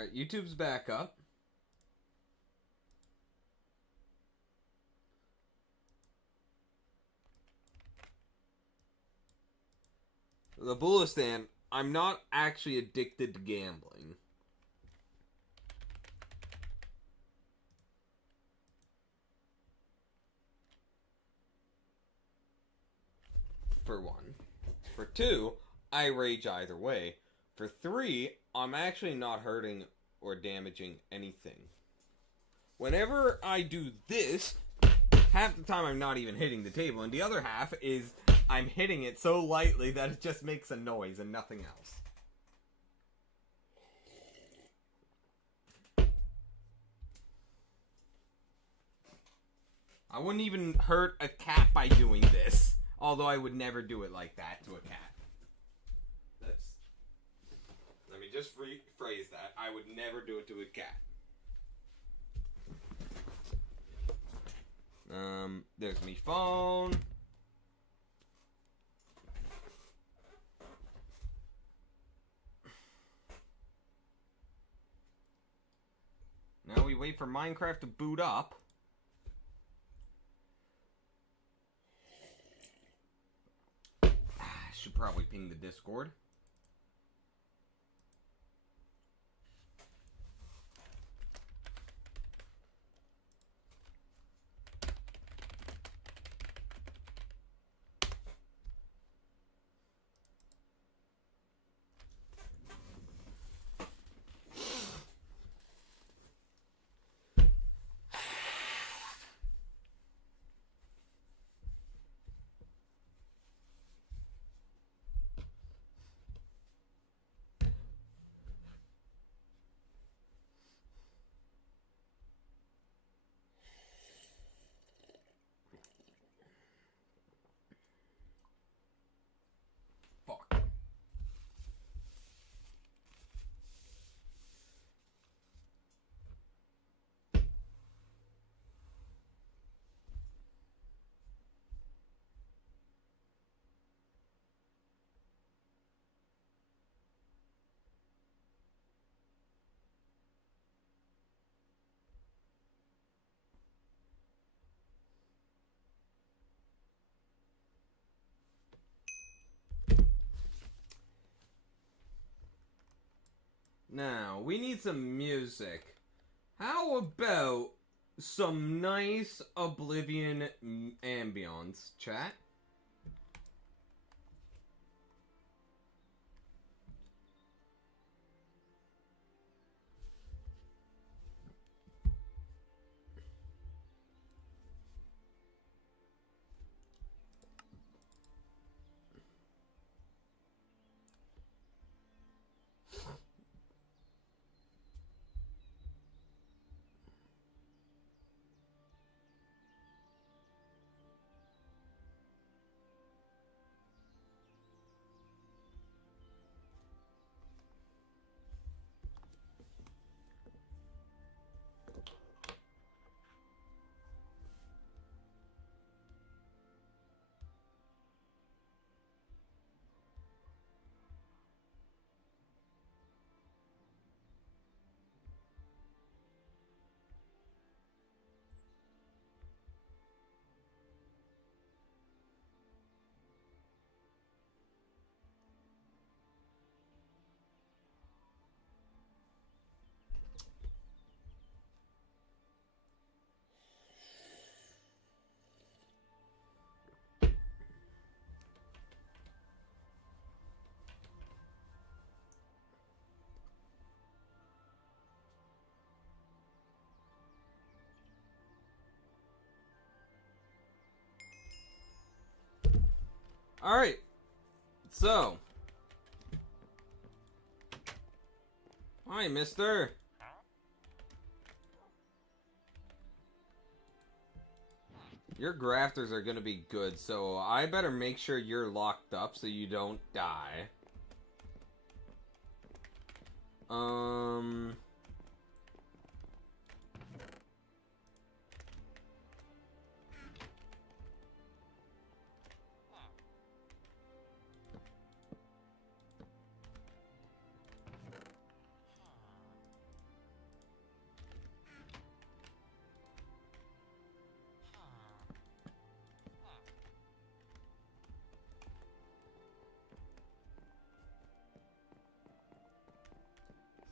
Alright, YouTube's back up. The Bullistan, I'm not actually addicted to gambling. For one. For two, I rage either way. For three, I'm actually not hurting or damaging anything. Whenever I do this, half the time I'm not even hitting the table, and the other half is I'm hitting it so lightly that it just makes a noise and nothing else. I wouldn't even hurt a cat by doing this. Although I would never do it like that to a cat. Let me just rephrase that. I would never do it to a cat. There's me phone. Now we wait for Minecraft to boot up. Should probably ping the Discord. Now, we need some music. How about some nice Oblivion ambience, chat? Alright, so. Hi, mister. Your grafters are gonna be good, so I better make sure you're locked up so you don't die.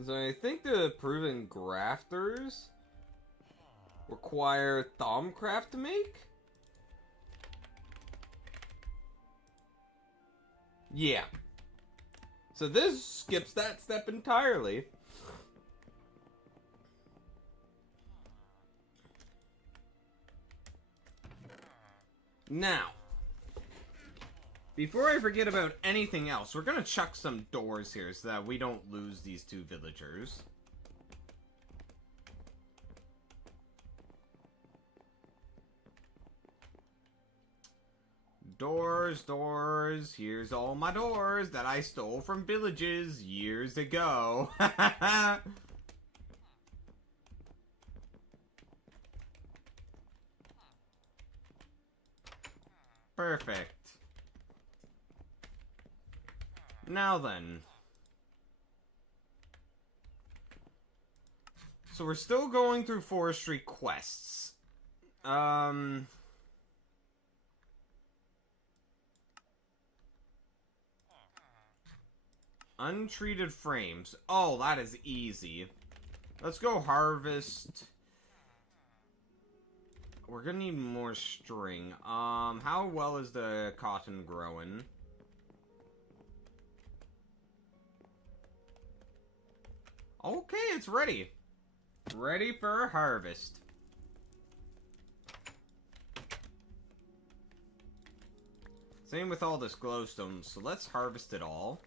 So I think the proven grafters require Thaumcraft to make? Yeah. So this skips that step entirely. Now, before I forget about anything else, we're gonna chuck some doors here so that we don't lose these two villagers. Doors, doors, here's all my doors that I stole from villages years ago. Perfect. Now then. So we're still going through forestry quests. Untreated frames. Oh, that is easy. Let's go harvest. We're gonna need more string. How well is the cotton growing? Okay, it's ready. Ready for harvest. Same with all this glowstone, so let's harvest it all.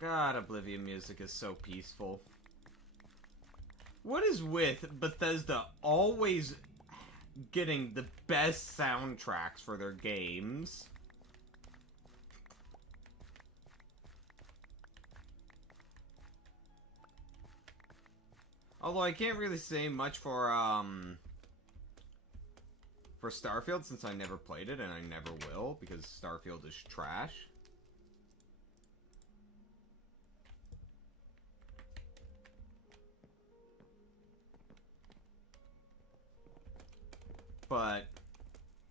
God, Oblivion music is so peaceful. What is with Bethesda always getting the best soundtracks for their games? Although I can't really say much for Starfield, since I never played it and I never will, because Starfield is trash. But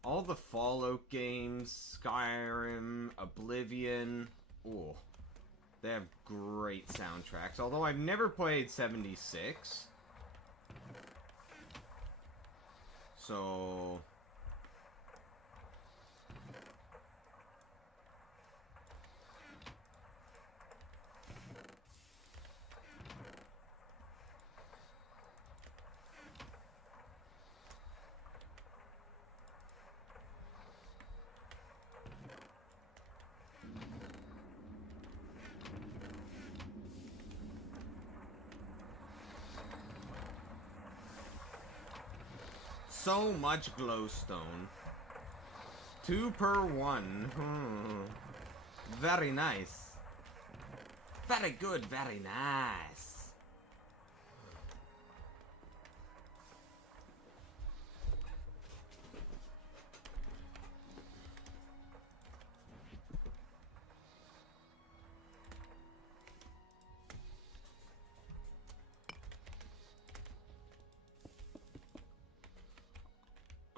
all the Fallout games, Skyrim, Oblivion, ooh, they have great soundtracks. Although I've never played 76. So so much glowstone. 2 per 1. Very nice. Very good, very nice.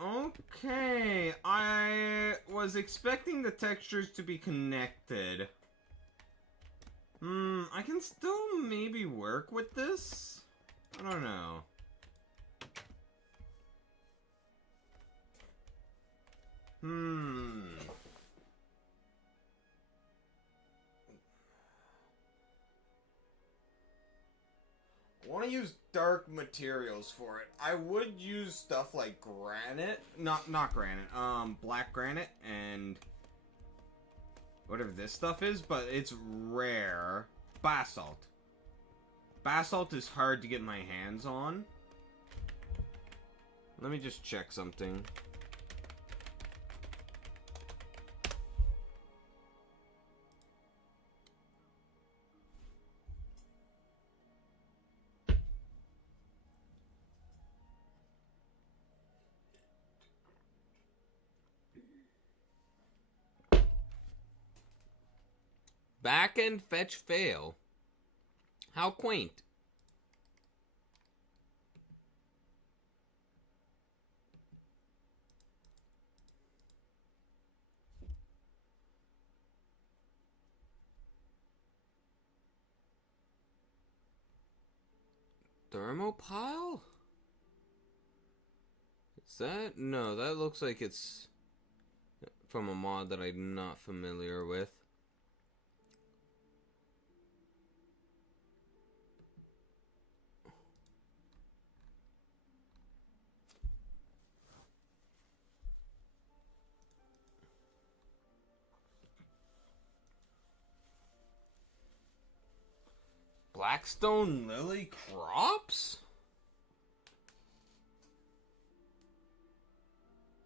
Okay, I was expecting the textures to be connected. I can still maybe work with this? I don't know. I want to use dark materials for it. I would use stuff like granite, not granite, black granite and whatever this stuff is, but it's rare. Basalt. Basalt is hard to get my hands on. Let me just check something. Back end fetch fail. How quaint. Thermopile? Is that? No, that looks like it's from a mod that I'm not familiar with. Blackstone lily crops?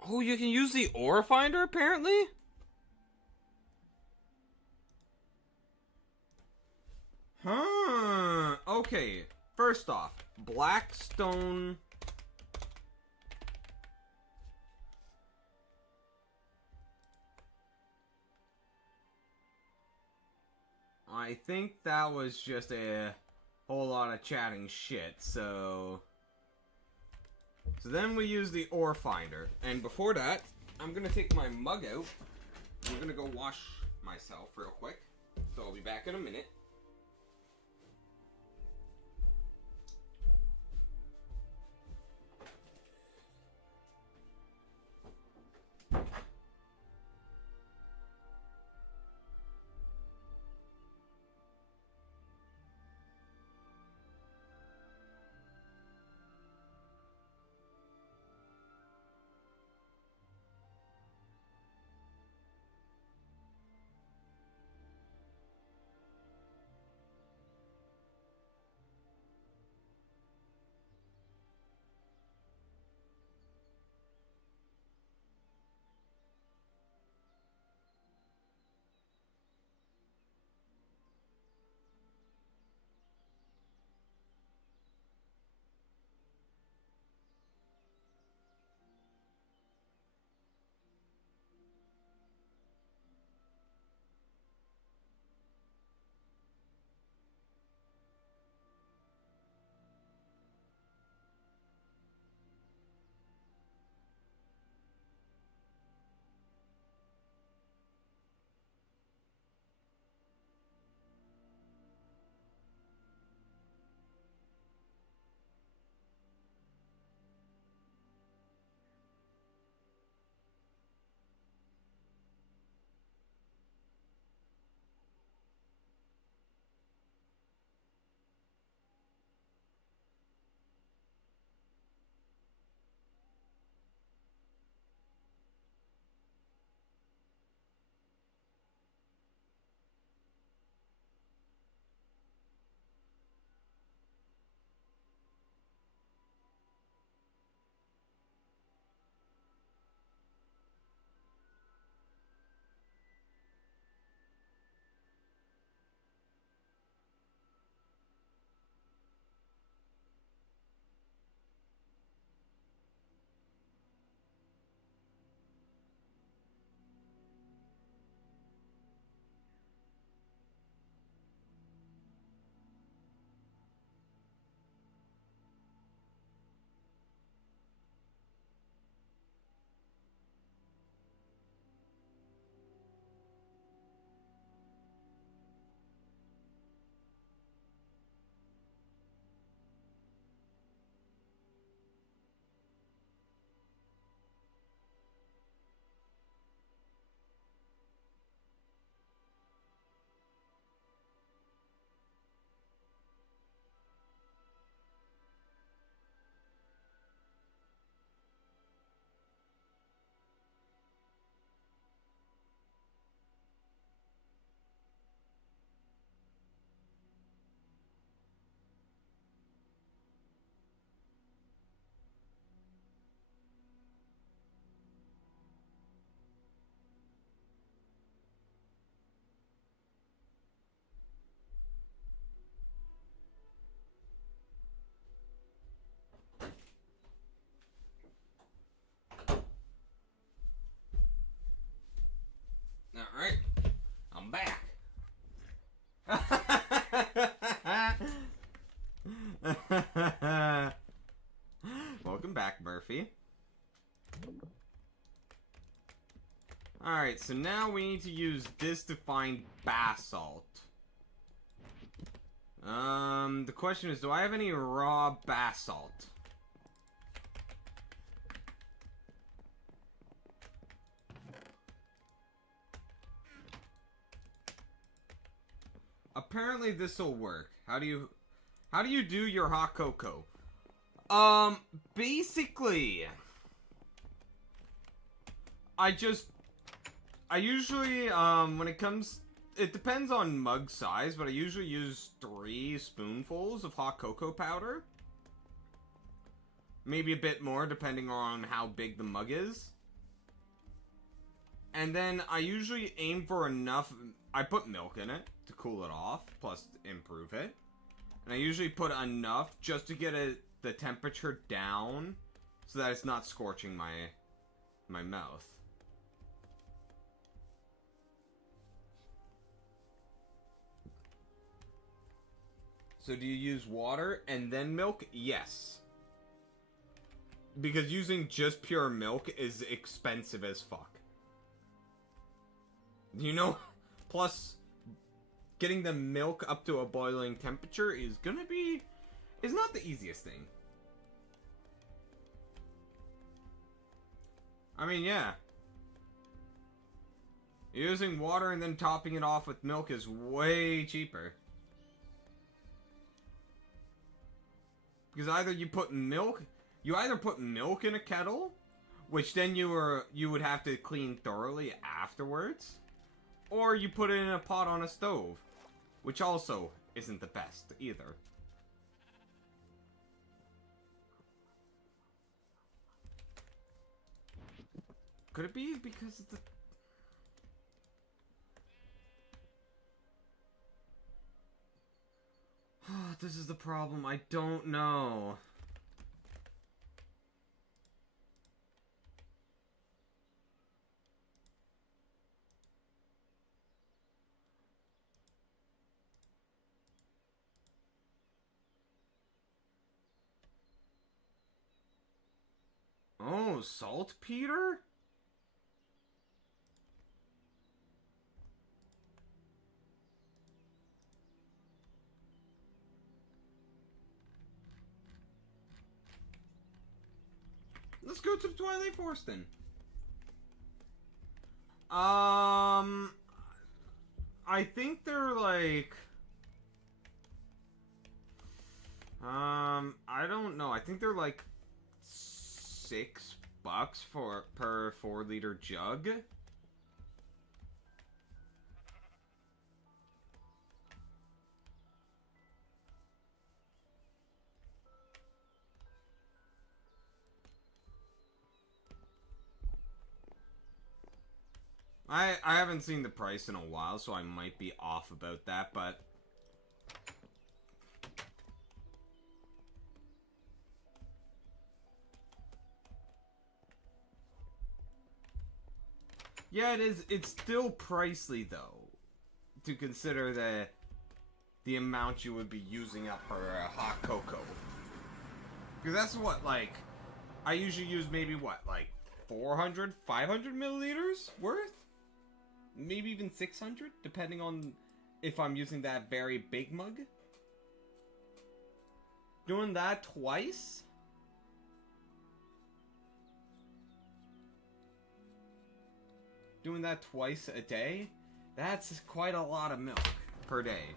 Oh, you can use the ore finder apparently? Huh. Okay. First off, Blackstone. I think that was just a whole lot of chatting shit, so then we use the ore finder. And before that, I'm gonna take my mug out. I'm gonna go wash myself real quick. So I'll be back in a minute. Murphy. Alright, so now we need to use this to find basalt. The question is, do I have any raw basalt? Apparently this will work. How do you do your hot cocoa? Basically, I usually, when it comes, it depends on mug size, but I usually use 3 spoonfuls of hot cocoa powder. Maybe a bit more, depending on how big the mug is. And then I usually aim for enough, I put milk in it to cool it off, plus improve it. And I usually put enough just to get the temperature down so that it's not scorching my mouth. So do you use water and then milk? Yes. Because using just pure milk is expensive as fuck. You know? Plus, getting the milk up to a boiling temperature is not the easiest thing. I mean, yeah. Using water and then topping it off with milk is way cheaper. Because either you either put milk in a kettle, which then you would have to clean thoroughly afterwards, or you put it in a pot on a stove, which also isn't the best either. Could it be because of the... This is the problem. I don't know. Oh, saltpeter? Let's go to the Twilight Forest then. I think they're like... I don't know. I think they're like $6 per 4-liter jug. I haven't seen the price in a while, so I might be off about that, but... Yeah, it is. It's still pricey, though, to consider the amount you would be using up for a hot cocoa. Because that's what, like, I usually use maybe, what, like, 400, 500 milliliters worth? Maybe even 600, depending on if I'm using that very big mug. Doing that twice? Doing that twice a day? That's quite a lot of milk per day.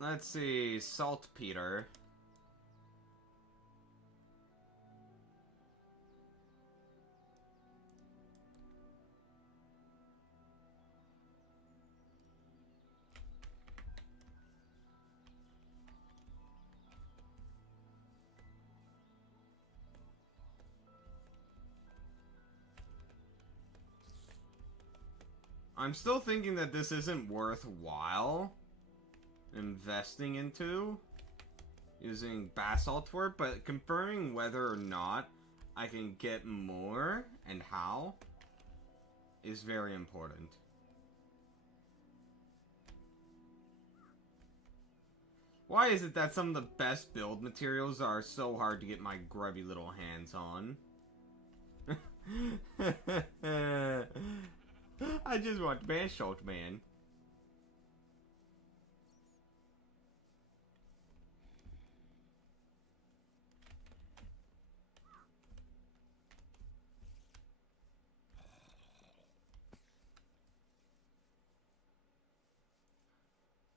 Let's see, saltpeter. I'm still thinking that this isn't worthwhile investing into using basalt for it, but confirming whether or not I can get more and how is very important. Why is it that some of the best build materials are so hard to get my grubby little hands on? I just want to be a short man.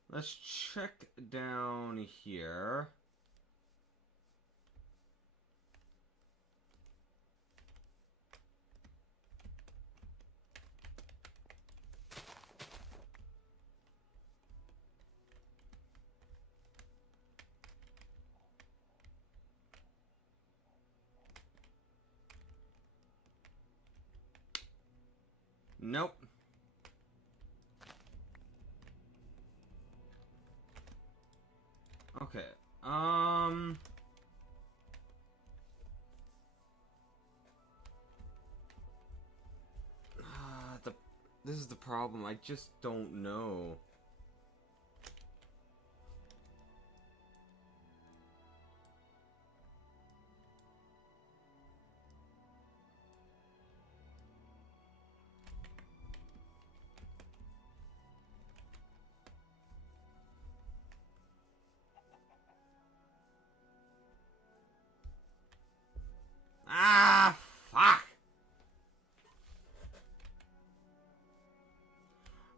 Let's check down here. Nope. Okay. This is the problem. I just don't know. Ah, fuck.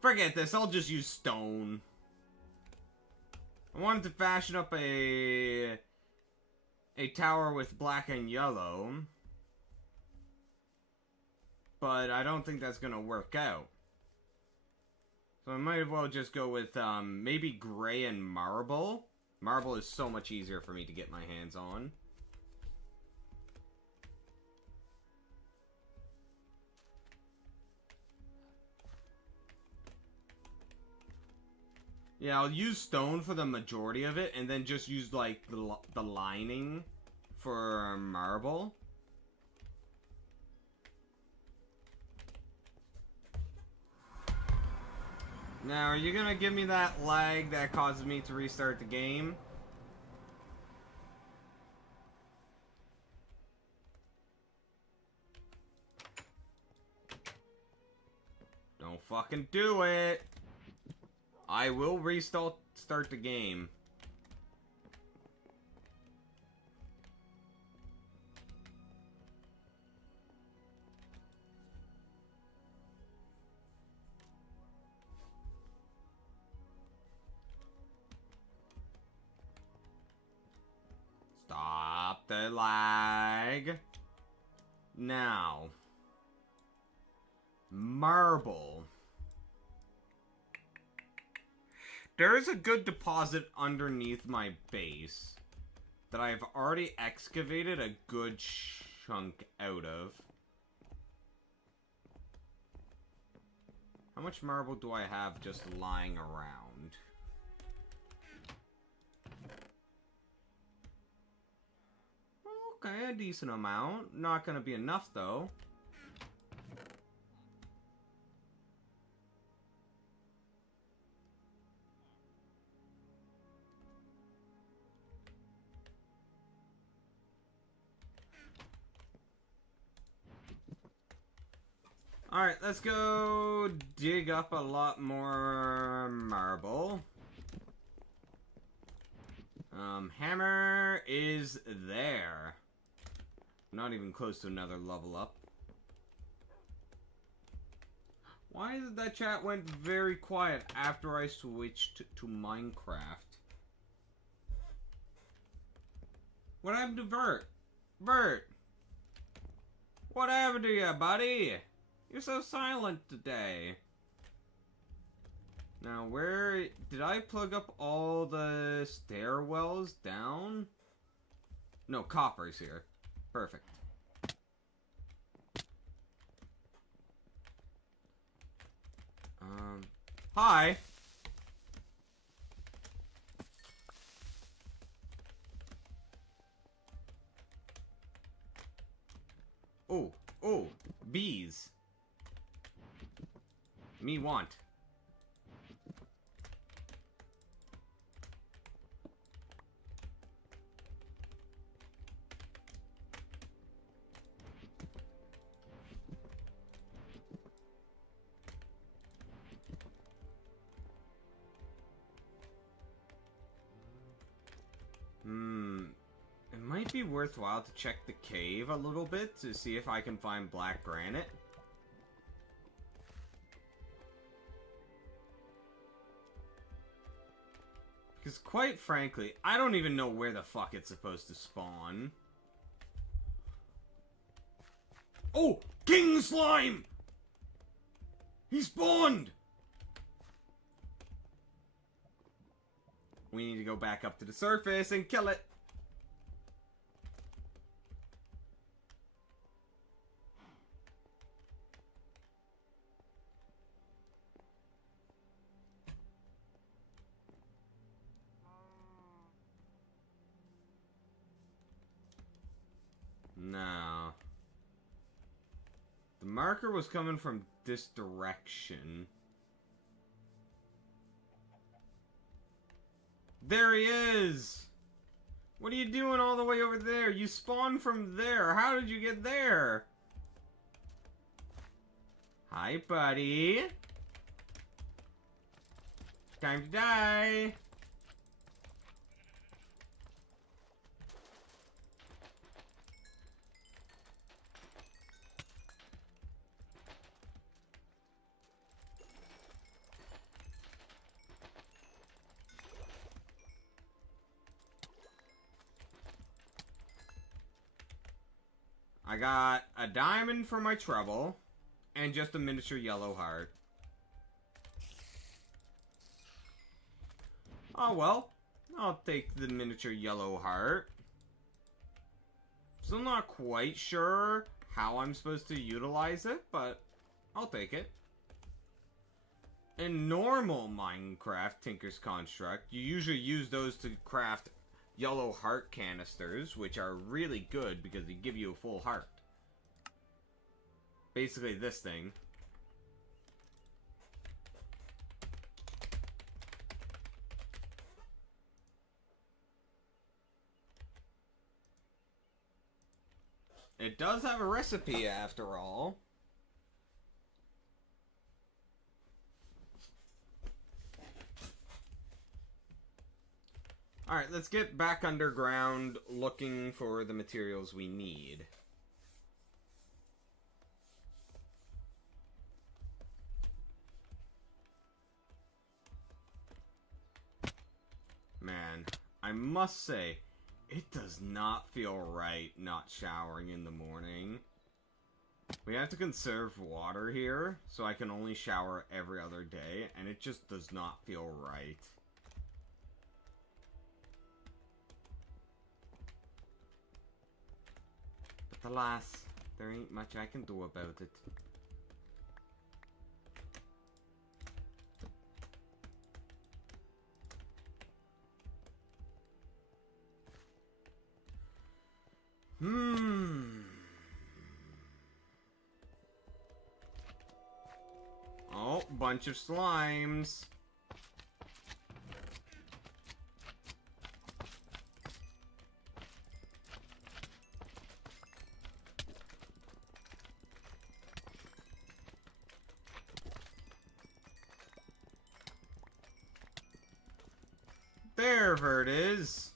Forget this, I'll just use stone. I wanted to fashion up a tower with black and yellow. But I don't think that's gonna work out. So I might as well just go with maybe gray and marble. Marble is so much easier for me to get my hands on. Yeah, I'll use stone for the majority of it, and then just use, like, the lining for marble. Now, are you gonna give me that lag that causes me to restart the game? Don't fucking do it! I will restart the game. Stop the lag. Now. Marble. There is a good deposit underneath my base that I've already excavated a good chunk out of. How much marble do I have just lying around? Okay, a decent amount. Not gonna be enough, though. Alright, let's go dig up a lot more marble. Hammer is there. Not even close to another level up. Why is it that chat went very quiet after I switched to Minecraft? What happened to Vert? Vert! What happened to you, buddy? You're so silent today. Now, where... Did I plug up all the stairwells down? No, copper's here. Perfect. Hi! Oh, bees. Me want. It might be worthwhile to check the cave a little bit to see if I can find black granite. Because quite frankly, I don't even know where the fuck it's supposed to spawn. Oh! King Slime! He spawned! We need to go back up to the surface and kill it. No. The marker was coming from this direction. There he is! What are you doing all the way over there? You spawned from there. How did you get there? Hi, buddy. Time to die. I got a diamond for my trouble, and just a miniature yellow heart. Oh well, I'll take the miniature yellow heart. Still not quite sure how I'm supposed to utilize it, but I'll take it. In normal Minecraft Tinker's Construct, you usually use those to craft yellow heart canisters, which are really good because they give you a full heart. Basically this thing. It does have a recipe after all. Alright, let's get back underground looking for the materials we need. Man, I must say, it does not feel right not showering in the morning. We have to conserve water here, so I can only shower every other day, and it just does not feel right. But alas, there ain't much I can do about it. Oh, bunch of slimes. There it is.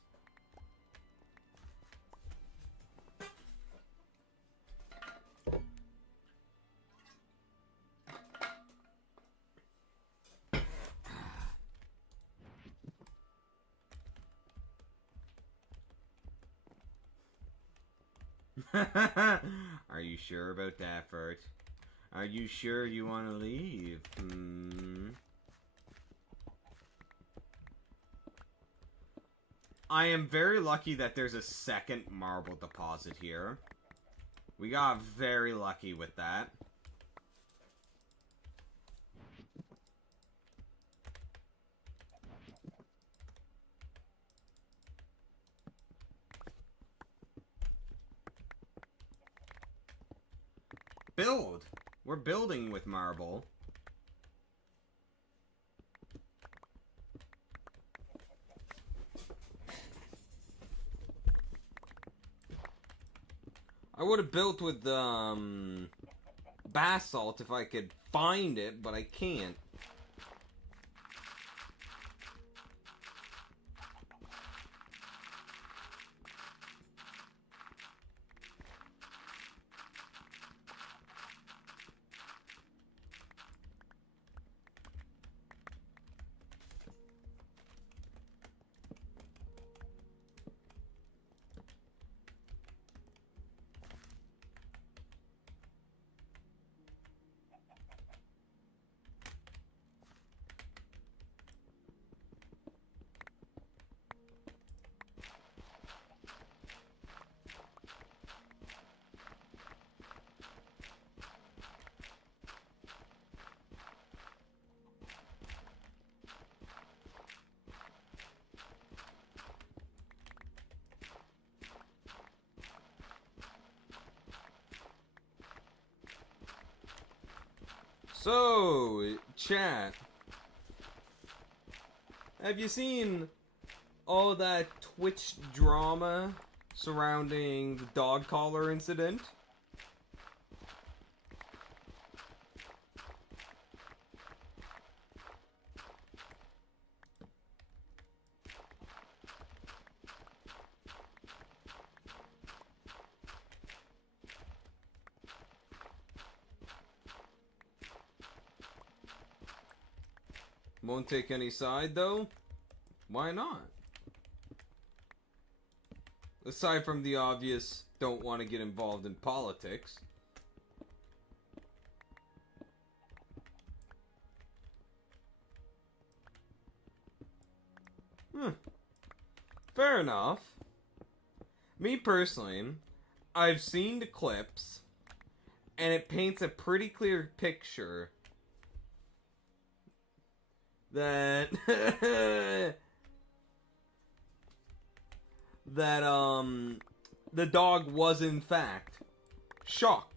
Are you sure about that, Bert? Are you sure you want to leave? I am very lucky that there's a second marble deposit here. We got very lucky with that. Build! We're building with marble. I would have built with basalt if I could find it, but I can't. So, chat, have you seen all that Twitch drama surrounding the dog collar incident? Won't take any side, though? Why not? Aside from the obvious, don't want to get involved in politics. Fair enough. Me personally, I've seen the clips, and it paints a pretty clear picture that the dog was in fact shocked.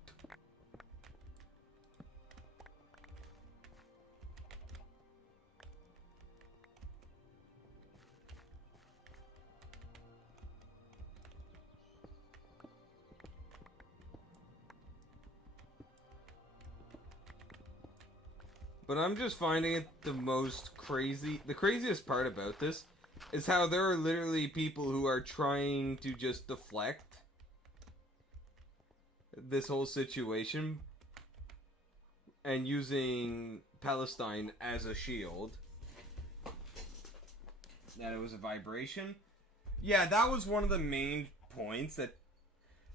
But I'm just finding it the craziest part about this is how there are literally people who are trying to just deflect this whole situation and using Palestine as a shield. That it was a vibration. Yeah, that was one of the main points that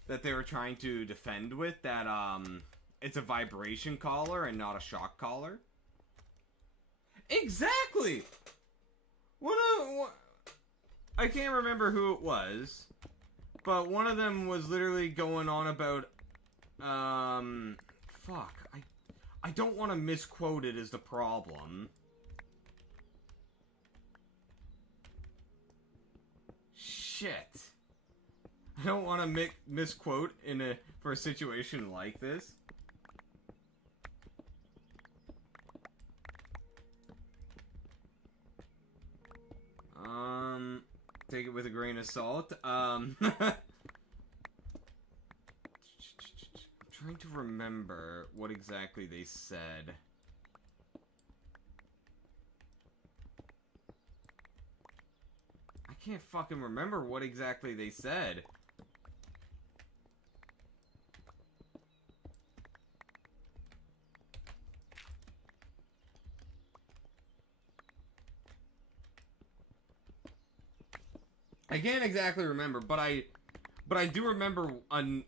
they were trying to defend with, that it's a vibration collar and not a shock collar. Exactly! I can't remember who it was, but one of them was literally going on about, fuck, I don't want to misquote it, is the problem. Shit. I don't want to misquote for a situation like this. Take it with a grain of salt. I'm trying to remember what exactly they said. I can't fucking remember what exactly they said. I can't exactly remember, but I do remember on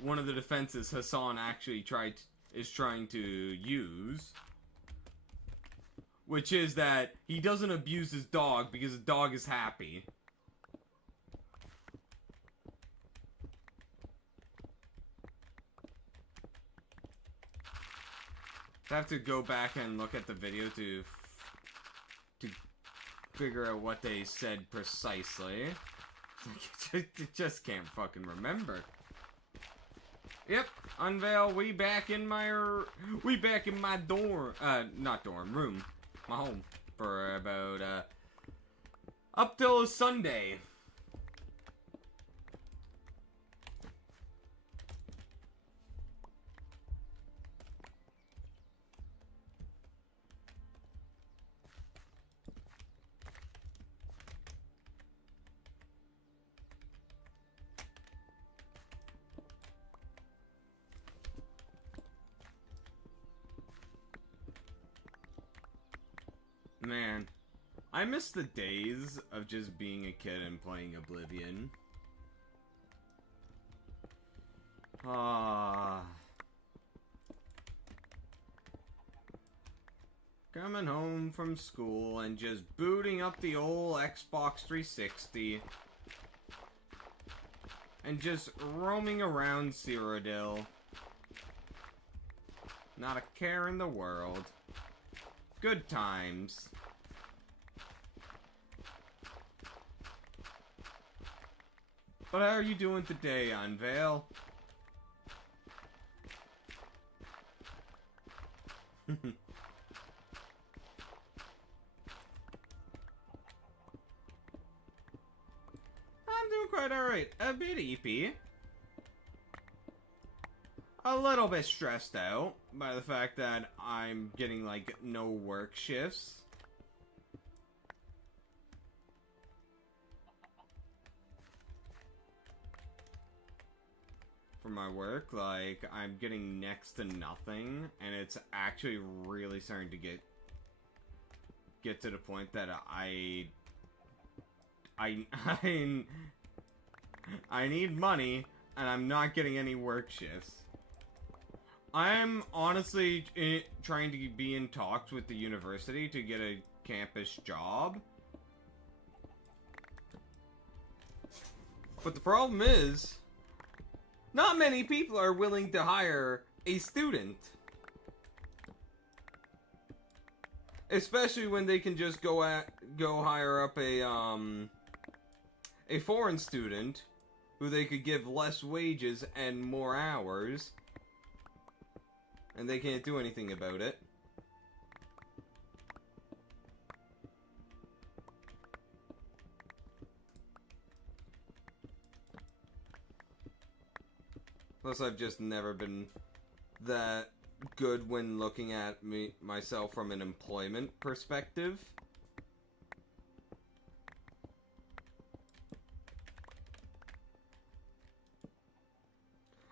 one of the defenses Hassan actually is trying to use, which is that he doesn't abuse his dog because his dog is happy. I have to go back and look at the video to figure out what they said precisely. I just can't fucking remember. Yep, unveil. We back in my dorm. Not dorm, room, my home for about up till Sunday. Man, I miss the days of just being a kid and playing Oblivion. Ah. Coming home from school and just booting up the old Xbox 360. And just roaming around Cyrodiil. Not a care in the world. Good times. But how are you doing today, Unveil? I'm doing quite alright. A bit EP. A little bit stressed out by the fact that I'm getting, like, no work shifts. For my work, like, I'm getting next to nothing, and it's actually really starting to get to the point that I need money, and I'm not getting any work shifts. I'm honestly trying to be in talks with the university to get a campus job. But the problem is, not many people are willing to hire a student. Especially when they can just go hire up a foreign student who they could give less wages and more hours. And they can't do anything about it. Plus, I've just never been that good when looking at myself from an employment perspective.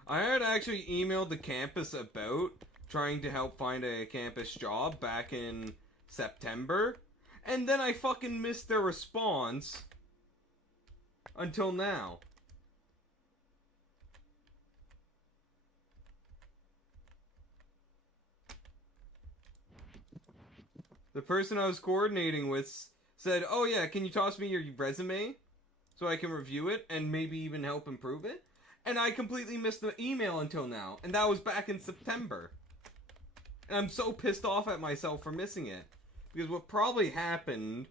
I had actually emailed the campus about trying to help find a campus job back in September, and then I fucking missed their response until now. The person I was coordinating with said, "Oh yeah, can you toss me your resume so I can review it and maybe even help improve it?" And I completely missed the email until now, and that was back in September. And I'm so pissed off at myself for missing it. Because what probably happened,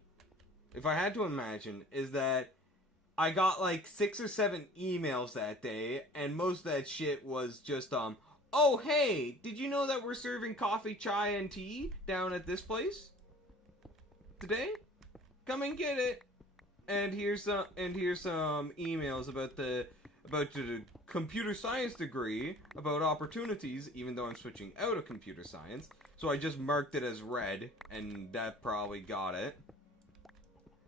if I had to imagine, is that I got like 6 or 7 emails that day, and most of that shit was just, oh hey, did you know that we're serving coffee, chai, and tea down at this place today? Come and get it. And here's some emails about the computer science degree, about opportunities, even though I'm switching out of computer science. So I just marked it as red, and that probably got it.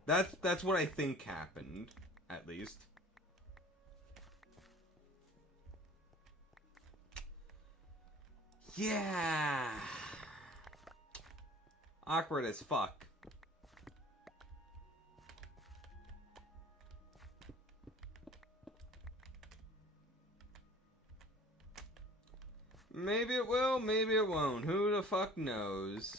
That's what I think happened, at least. Yeah. Awkward as fuck. Maybe it will, maybe it won't. Who the fuck knows?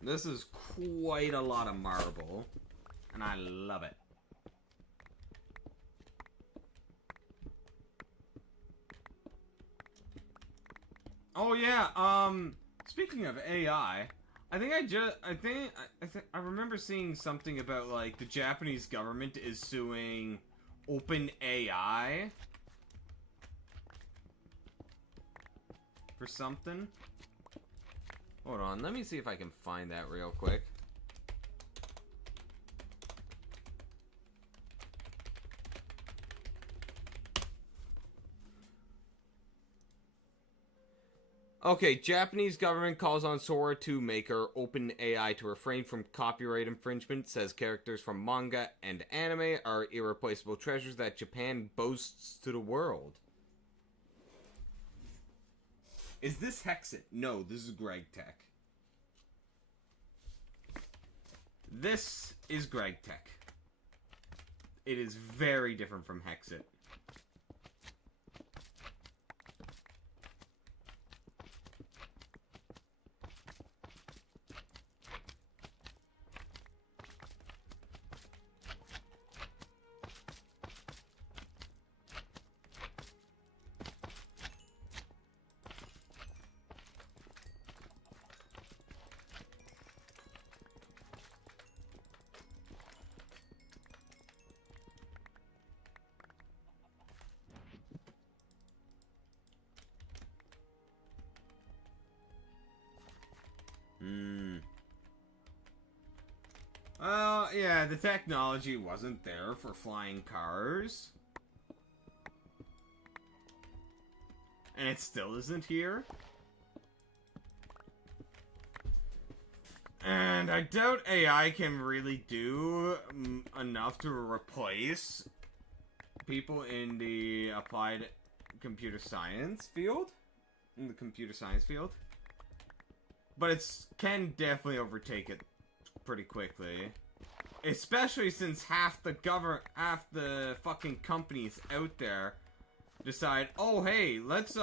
This is quite a lot of marble, and I love it. Oh yeah, speaking of AI, I remember seeing something about, like, the Japanese government is suing OpenAI for something. Hold on, let me see if I can find that real quick. Okay, Japanese government calls on Sora 2 maker OpenAI to refrain from copyright infringement, says characters from manga and anime are irreplaceable treasures that Japan boasts to the world. Is this Hexit? No, this is Gregtech. This is Gregtech. It is very different from Hexit. Well, yeah, the technology wasn't there for flying cars. And it still isn't here. And I doubt AI can really do enough to replace people in the applied computer science field. In the computer science field. But it can definitely overtake it pretty quickly. Especially since half the fucking companies out there decide, oh hey, let's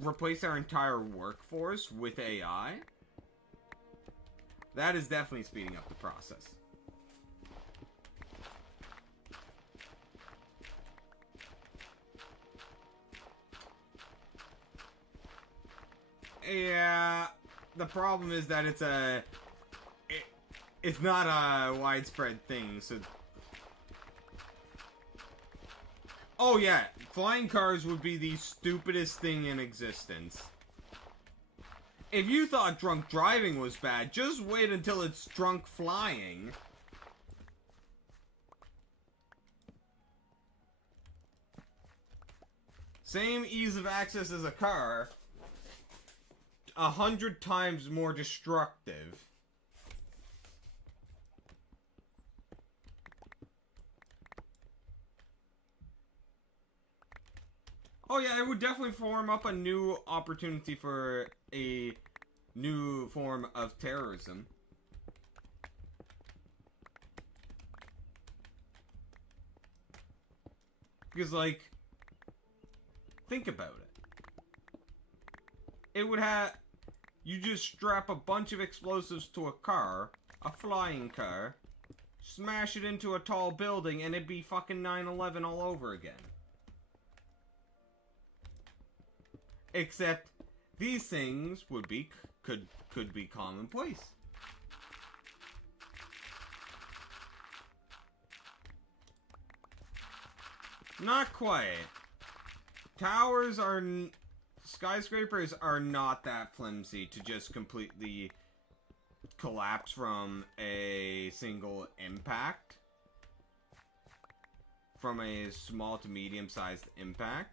replace our entire workforce with AI. That is definitely speeding up the process. Yeah, the problem is that it's not a widespread thing, so... Oh yeah, flying cars would be the stupidest thing in existence. If you thought drunk driving was bad, just wait until it's drunk flying. Same ease of access as a car, 100 times more destructive. Oh yeah, it would definitely form up a new opportunity for a new form of terrorism. Because, like, think about it. It would have... You just strap a bunch of explosives to a car, a flying car, smash it into a tall building, and it'd be fucking 9/11 all over again. Except these things would be could be commonplace. Not quite. Skyscrapers are not that flimsy to just completely collapse from a single impact. From a small to medium-sized impact.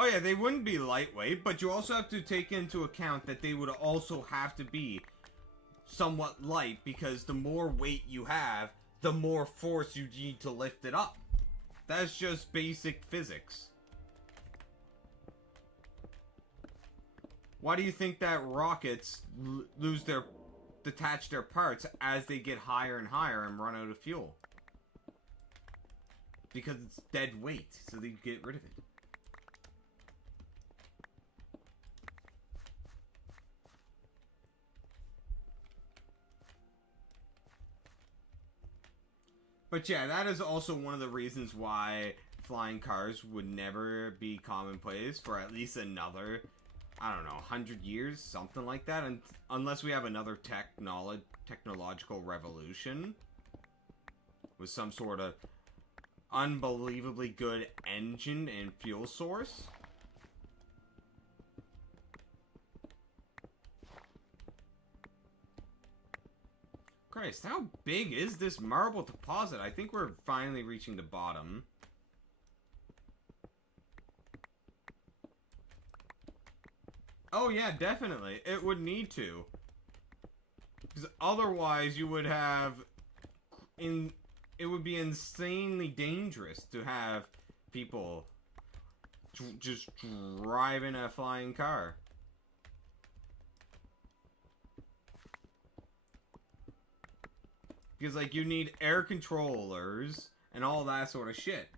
Oh yeah, they wouldn't be lightweight, but you also have to take into account that they would also have to be somewhat light, because the more weight you have, the more force you need to lift it up. That's just basic physics. Why do you think that rockets detach their parts as they get higher and higher and run out of fuel? Because it's dead weight, so they get rid of it. But yeah, that is also one of the reasons why flying cars would never be commonplace for at least another I don't know, 100 years, something like that, and unless we have another technological revolution with some sort of unbelievably good engine and fuel source. Christ, how big is this marble deposit? I think we're finally reaching the bottom. Oh yeah, definitely. It would need to. Because otherwise you would have... It would be insanely dangerous to have people just driving a flying car. Because, like, you need air controllers and all that sort of shit.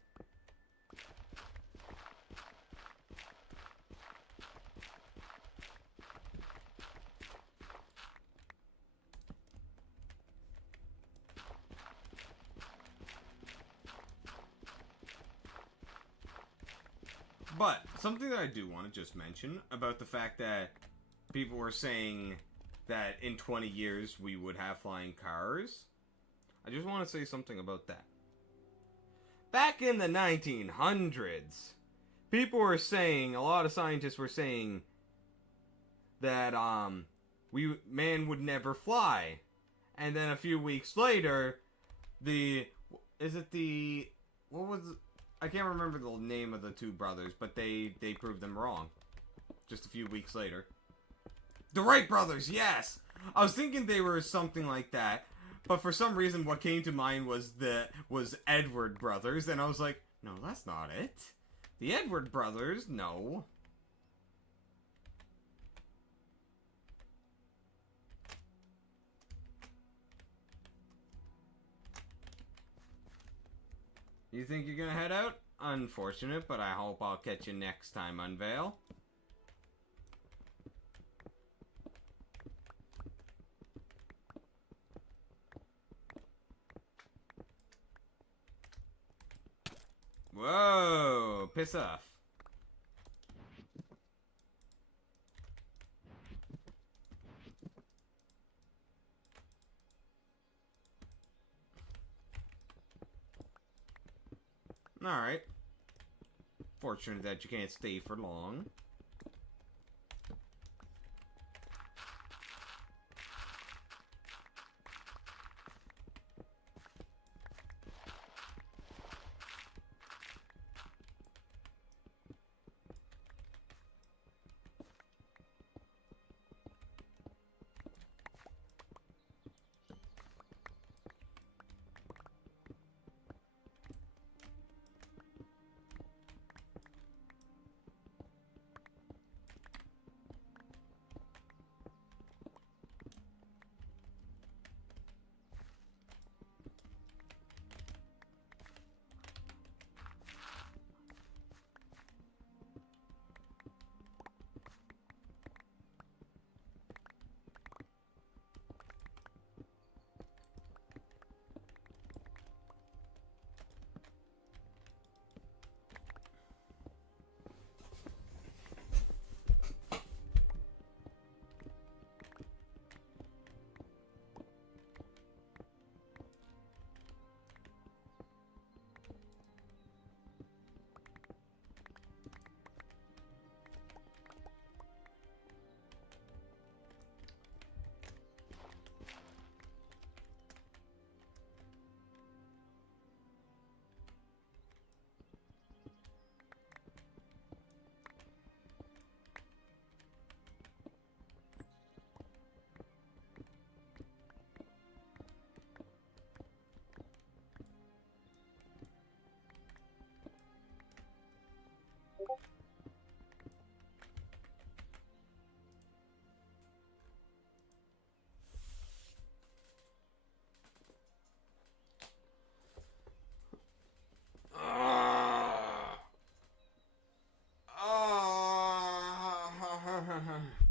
But, something that I do want to just mention about the fact that people were saying that in 20 years we would have flying cars. I just want to say something about that. Back in the 1900s, people were saying, a lot of scientists were saying that man would never fly. And then a few weeks later, I can't remember the name of the two brothers, but they proved them wrong. Just a few weeks later. The Wright brothers, yes! I was thinking they were something like that, but for some reason what came to mind was Edward brothers, and I was like, no, that's not it. The Edward brothers, no. You think you're gonna head out? Unfortunate, but I hope I'll catch you next time, Unveil. Whoa! Piss off. Alright. Fortunate that you can't stay for long.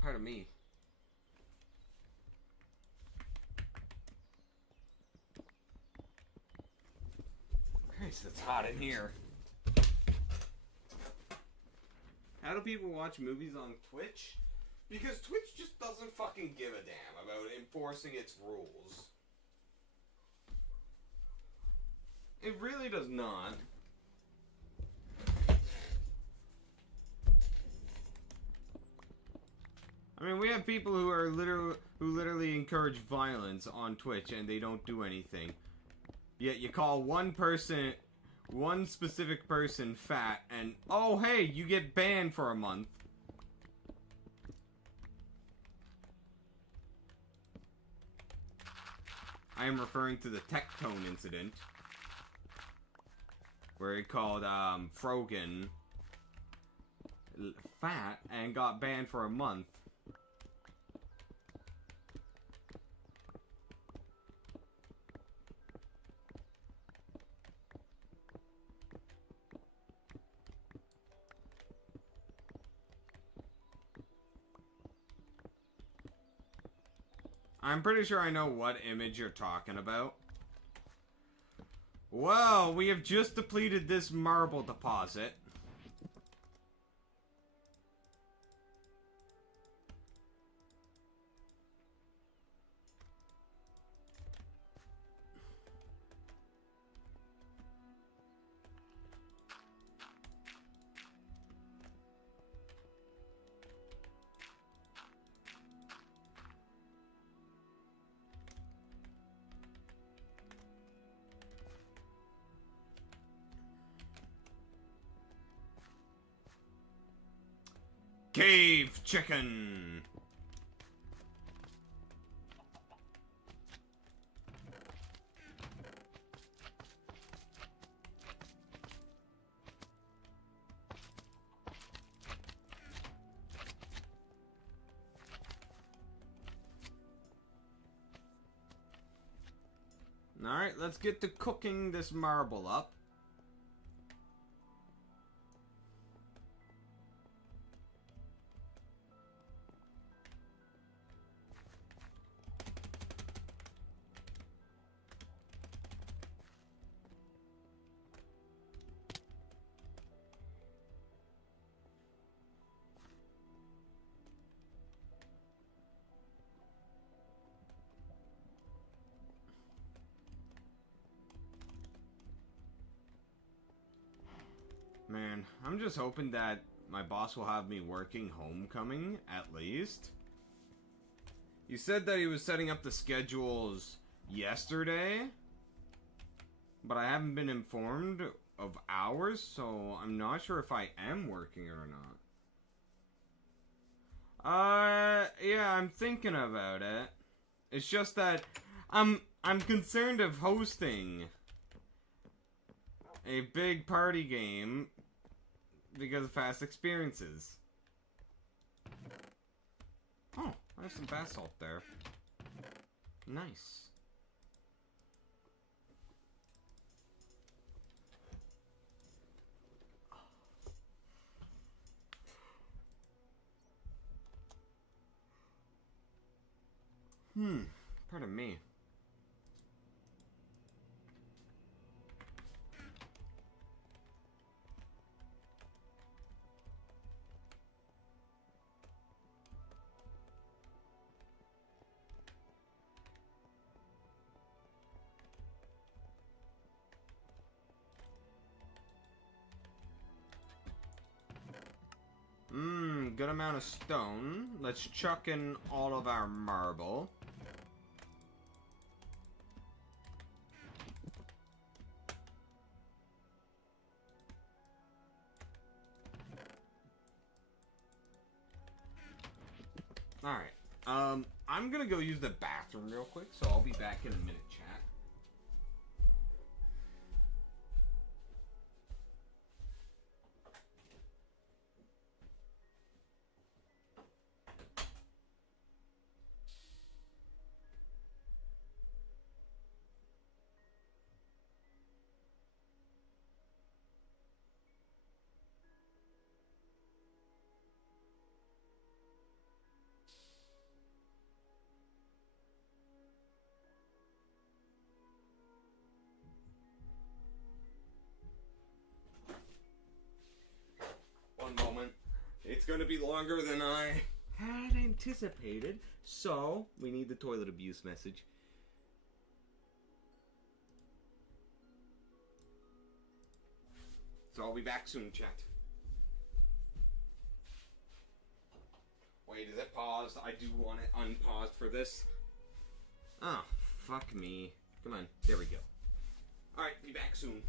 Pardon me. Christ, it's hot in here. How do people watch movies on Twitch? Because Twitch just doesn't fucking give a damn about enforcing its rules. It really does not. I mean, we have people who are literally encourage violence on Twitch and they don't do anything. Yet you call one specific person fat and, oh hey, you get banned for a month. I am referring to the Tectone incident, where he called Frogan fat and got banned for a month. I'm pretty sure I know what image you're talking about. Well, we have just depleted this marble deposit. Cave chicken. Alright, let's get to cooking this marble up. Man, I'm just hoping that my boss will have me working homecoming, at least. He said that he was setting up the schedules yesterday, but I haven't been informed of hours, so I'm not sure if I am working or not. Yeah, I'm thinking about it. It's just that I'm concerned of hosting a big party game because of past experiences. Oh, there's some basalt there. Nice. Pardon me. Good amount of stone. Let's chuck in all of our marble. Alright. I'm gonna go use the bathroom real quick, so I'll be back in a minute, chat. gonna be longer than I had anticipated. So, we need the toilet abuse message. So I'll be back soon, chat. Wait, is it paused? I do want it unpaused for this. Oh, fuck me. Come on, there we go. Alright, be back soon.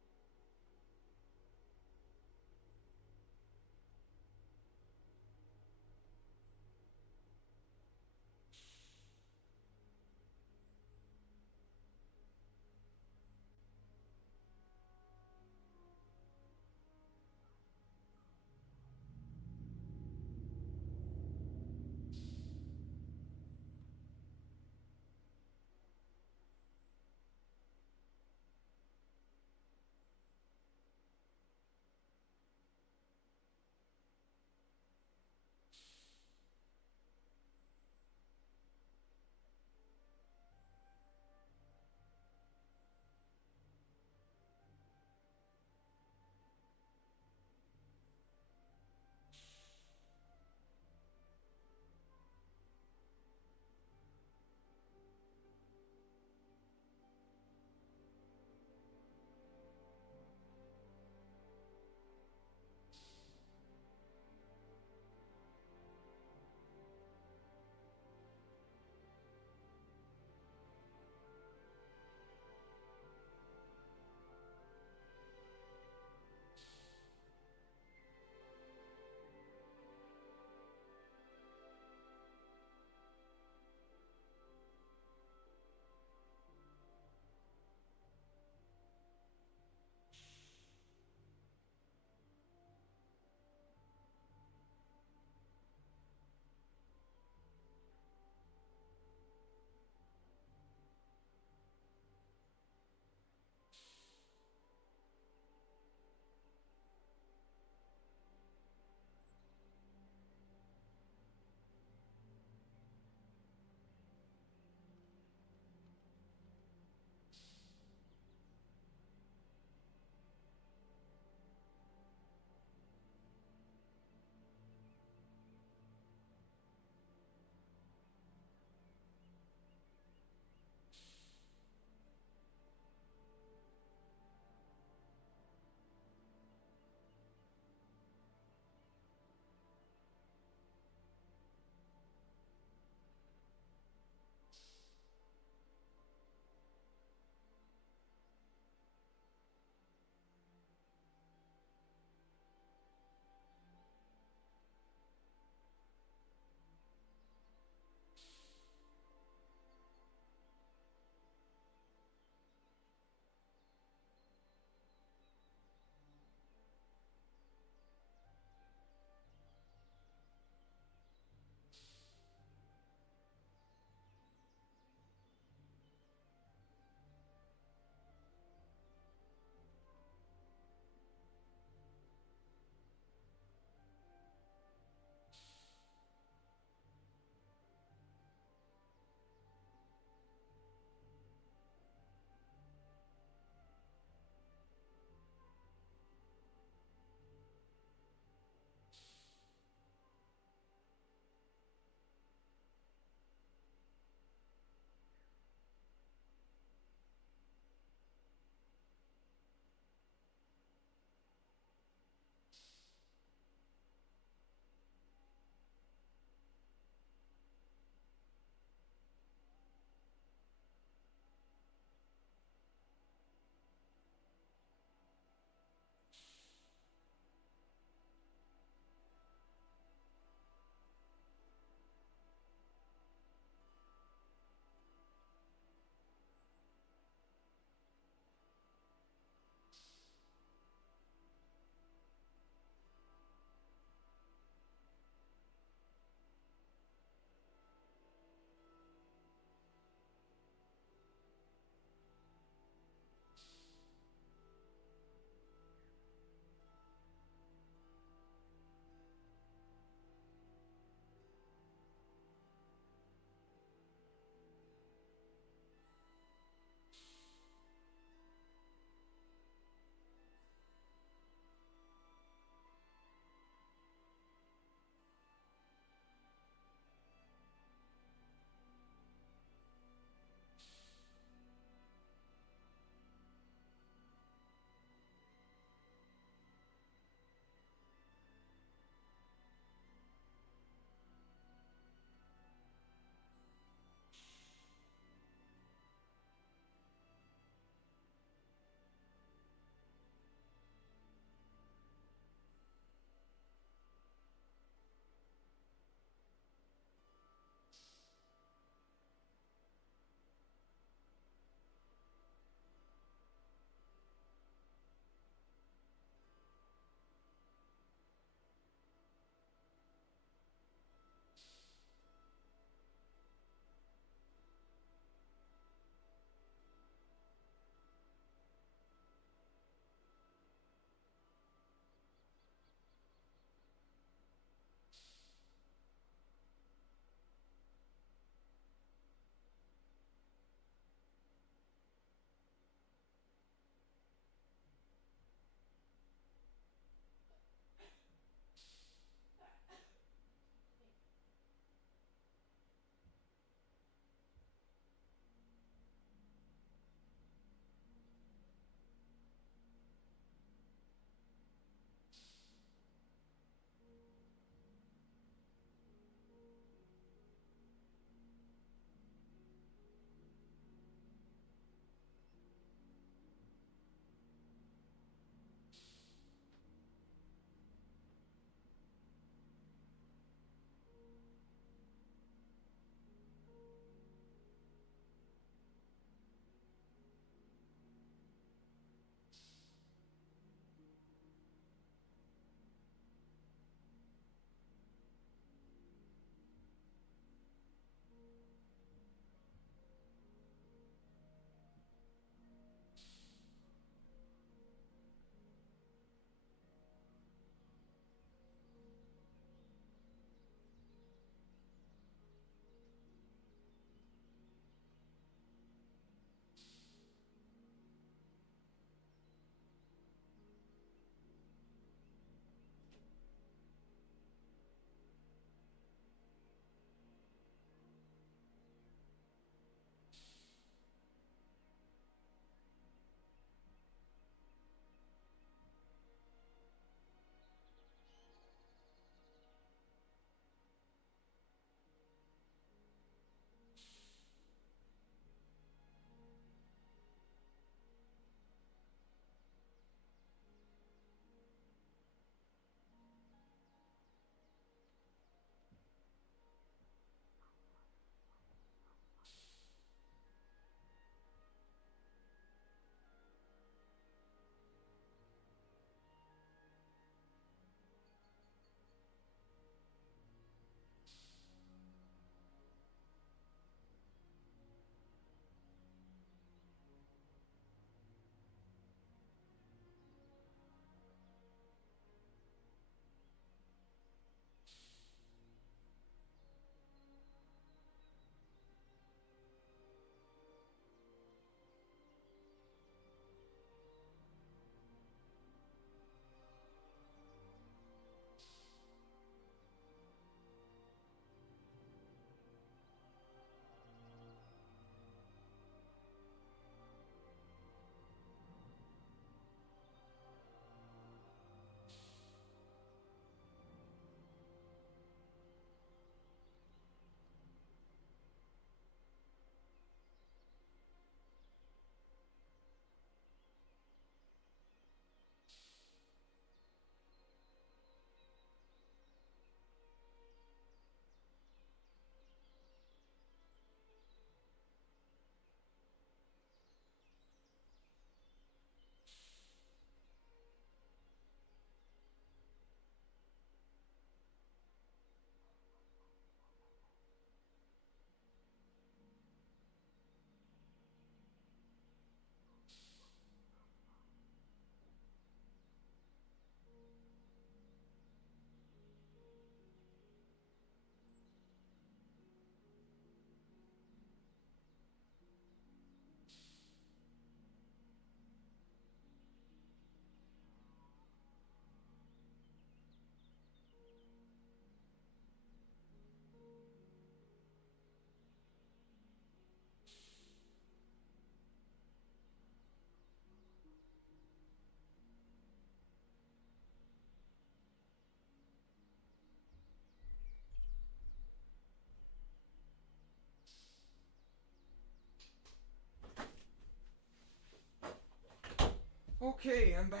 Okay, I'm back.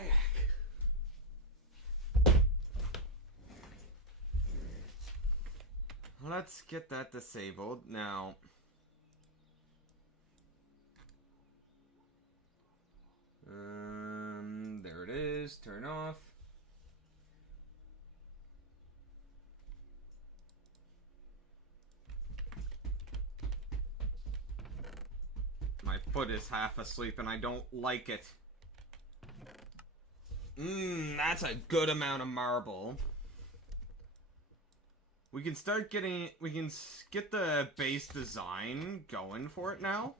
Let's get that disabled. Now, there it is. Turn off. My foot is half asleep and I don't like it. That's a good amount of marble. We can start getting... We can get the base design going for it now.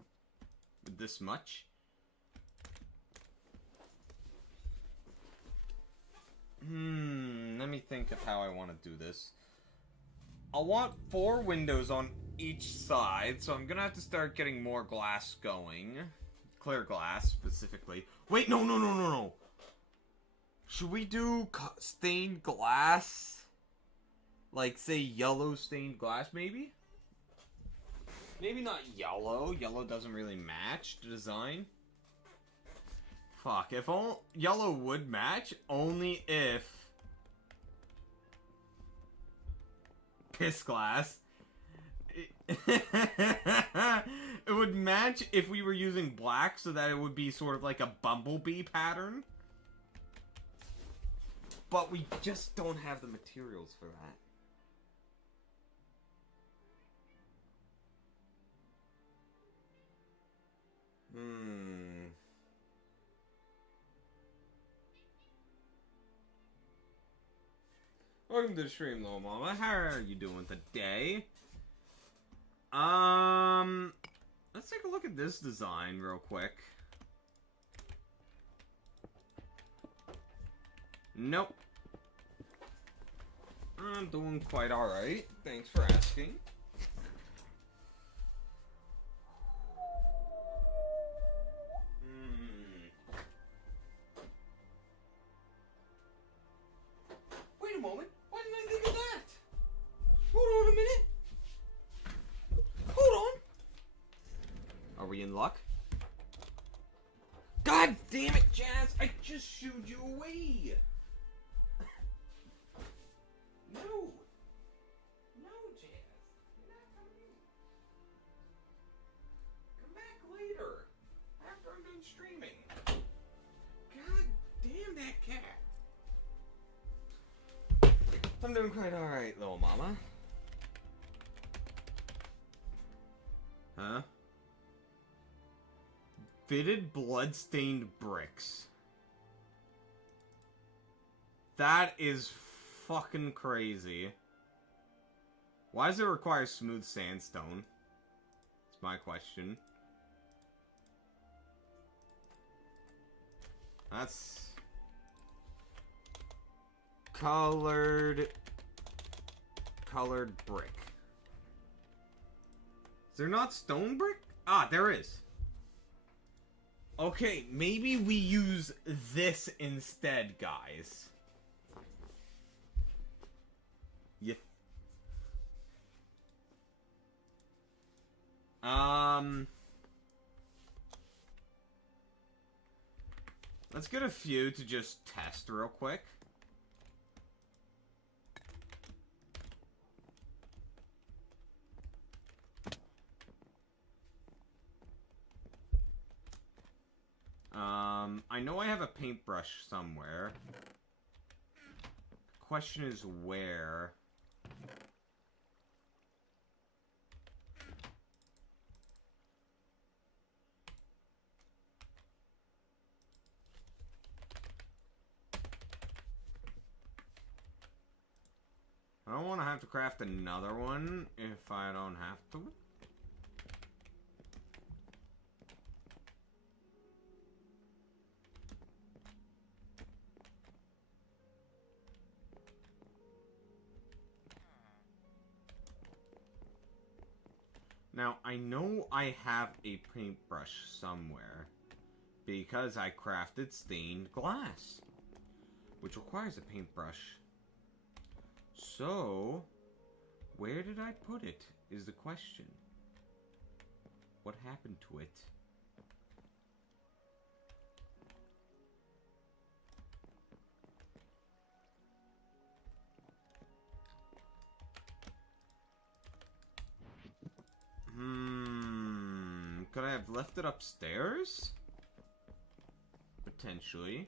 With this much. Let me think of how I want to do this. I want 4 windows on each side, so I'm gonna have to start getting more glass going. Clear glass, specifically. Wait, no. Should we do stained glass? Like, say, yellow stained glass, maybe? Maybe not yellow. Yellow doesn't really match the design. Fuck, if all yellow would match, only if... Piss glass. It would match if we were using black, so that it would be sort of like a bumblebee pattern. But we just don't have the materials for that. Welcome to the stream, little mama. How are you doing today? Let's take a look at this design real quick. Nope. I'm doing quite alright. Thanks for asking. Wait a moment. Why didn't I think of that? Hold on a minute. Hold on. Are we in luck? God damn it, Jazz! I just shooed you away! No! No, Jazz! You're not coming in. Come back later. After I'm done streaming. God damn that cat. I'm doing quite alright, little mama. Huh? Fitted blood-stained bricks. That is fucking crazy. Why does it require smooth sandstone? That's my question. That's... Colored brick. Is there not stone brick? Ah, there is. Okay, maybe we use this instead, guys. Yeah. Let's get a few to just test real quick. I know I have a paintbrush somewhere. Question is where. I don't want to have to craft another one if I don't have to. Now, I know I have a paintbrush somewhere because I crafted stained glass, which requires a paintbrush. So, where did I put it is the question. What happened to it? Could I have left it upstairs? Potentially.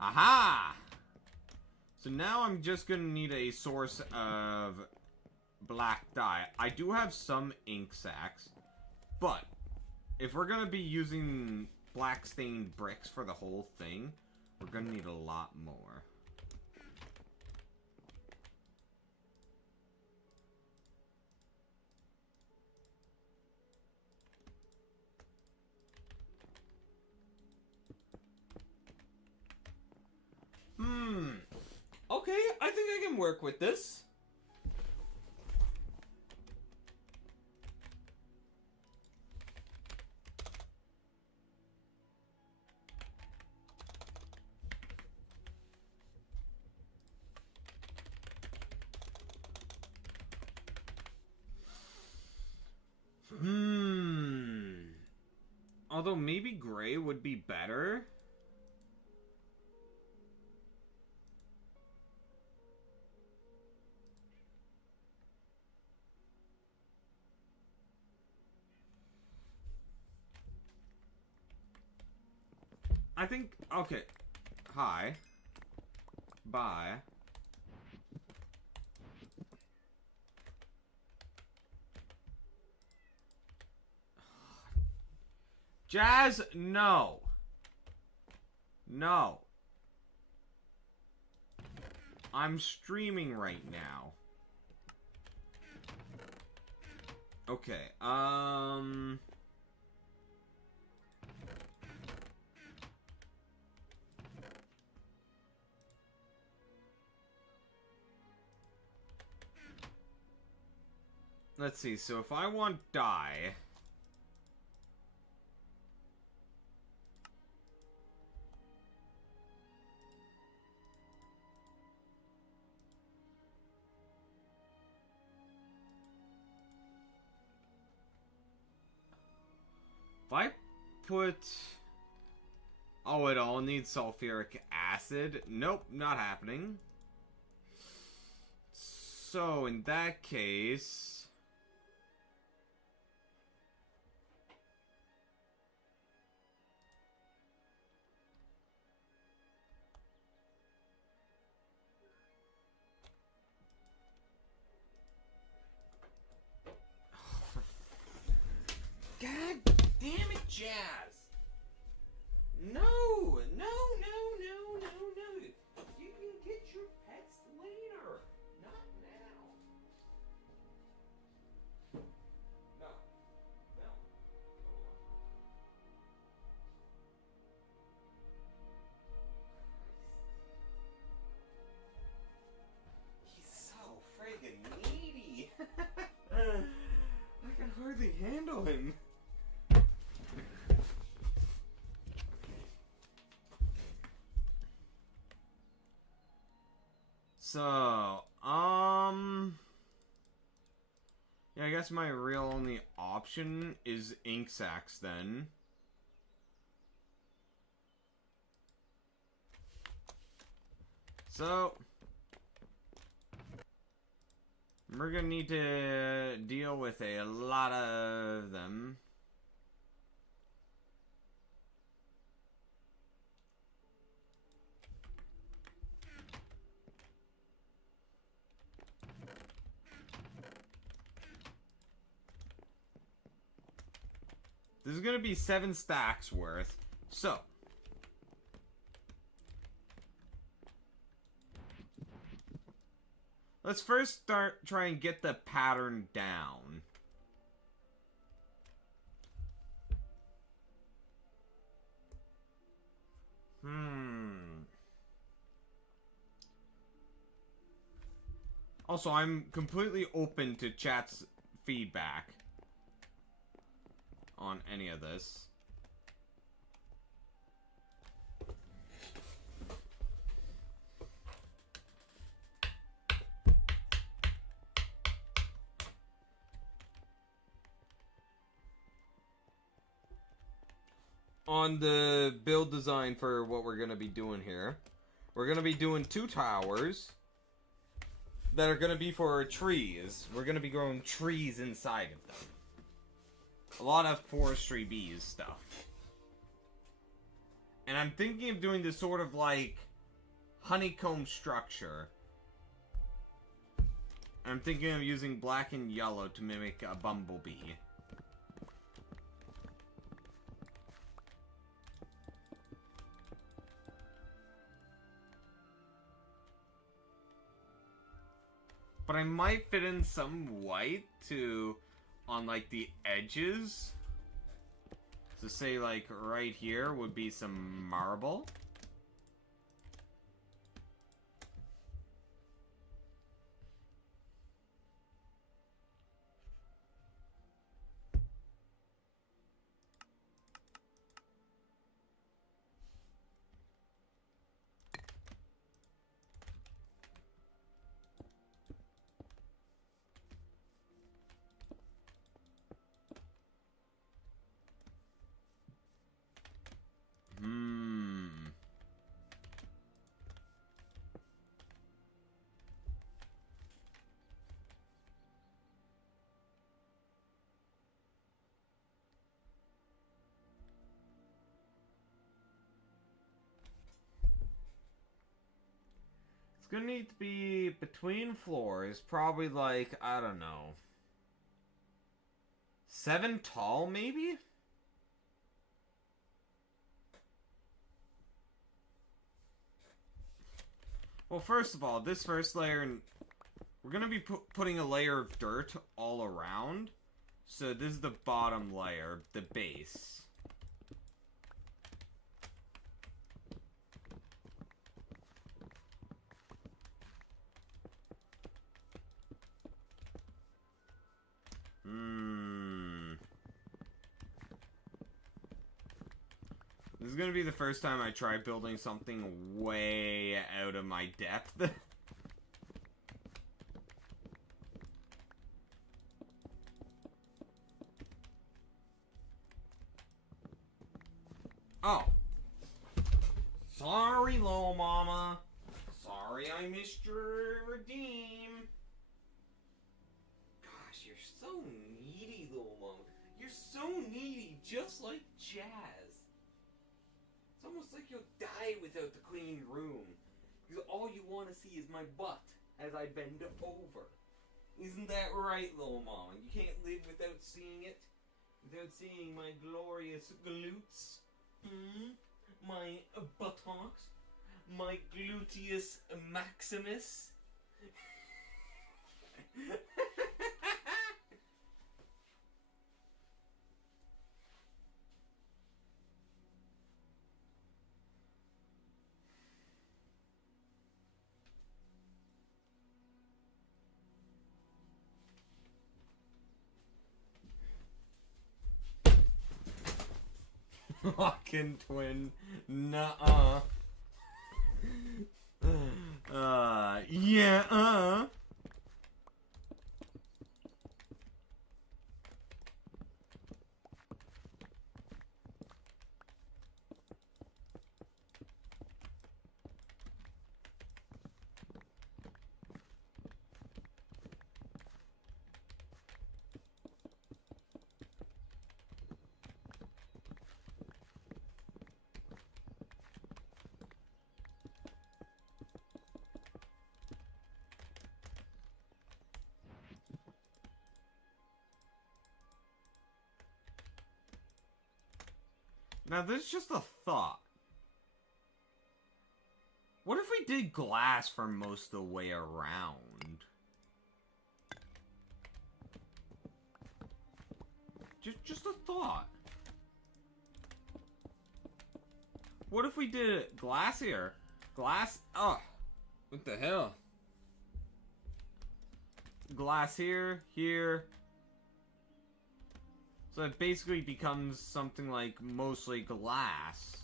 Aha! So now I'm just gonna need a source of black dye. I do have some ink sacs, but if we're gonna be using black stained bricks for the whole thing, we're gonna need a lot more. Okay, I think I can work with this. Although maybe gray would be better. I think, okay. Hi. Bye. Jazz, no. No. I'm streaming right now. Okay, let's see, so if I want dye... If I put... Oh, it all needs sulfuric acid? Nope, not happening. So, in that case... God damn it, Jazz! No! No, no, no, no, no! You can get your pets later! Not now! No. No. He's so friggin' needy! I can hardly handle him. So, yeah, I guess my real only option is ink sacs then. So, we're gonna need to deal with a lot of them. This is gonna be 7 stacks worth. So, let's first try and get the pattern down. Also, I'm completely open to chat's feedback on any of this. On the build design for what we're going to be doing here, we're going to be doing 2 towers. that are gonna be for trees. We're gonna be growing trees inside of them. A lot of forestry bees stuff. And I'm thinking of doing this sort of like honeycomb structure. I'm thinking of using black and yellow to mimic a bumblebee. But I might fit in some white on like the edges. So say like right here would be some marble. It's gonna need to be between floors, probably like, I don't know, 7 tall maybe? Well, first of all, this first layer, we're gonna be putting a layer of dirt all around. So this is the bottom layer, the base. This is gonna be the first time I try building something way out of my depth. Oh. Sorry, little mama. Sorry I missed your redeem. Gosh, you're so needy, little mama. You're so needy, just like Jazz. It's almost like you'll die without the clean room. Because all you want to see is my butt as I bend over. Isn't that right, little mama? You can't live without seeing it? Without seeing my glorious glutes? My buttocks? My gluteus maximus? Fucking twin. Nuh-uh. Yeah. Now, this is just a thought. What if we did glass for most of the way around? Just a thought. What if we did glass here? Glass... Oh. What the hell? Glass here, here... So it basically becomes something like mostly glass.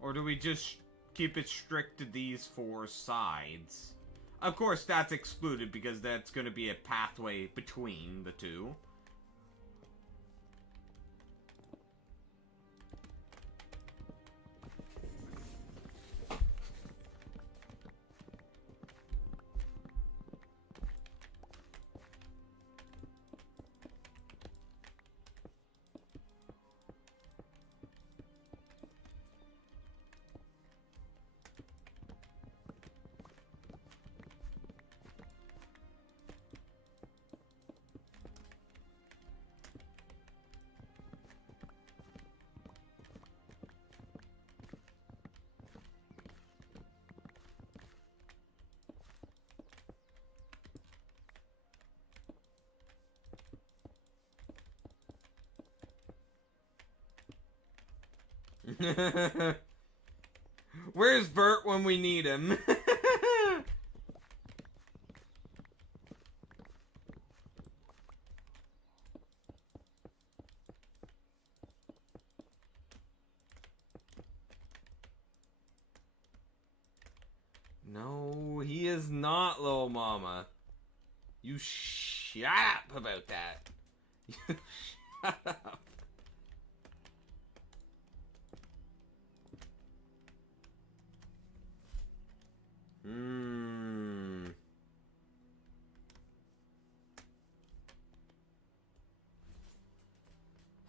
Or do we just keep it strict to these 4 sides? Of course, that's excluded because that's going to be a pathway between the two. Where's Bert when we need him? No, he is not, little mama. You shut up about that. You shut up.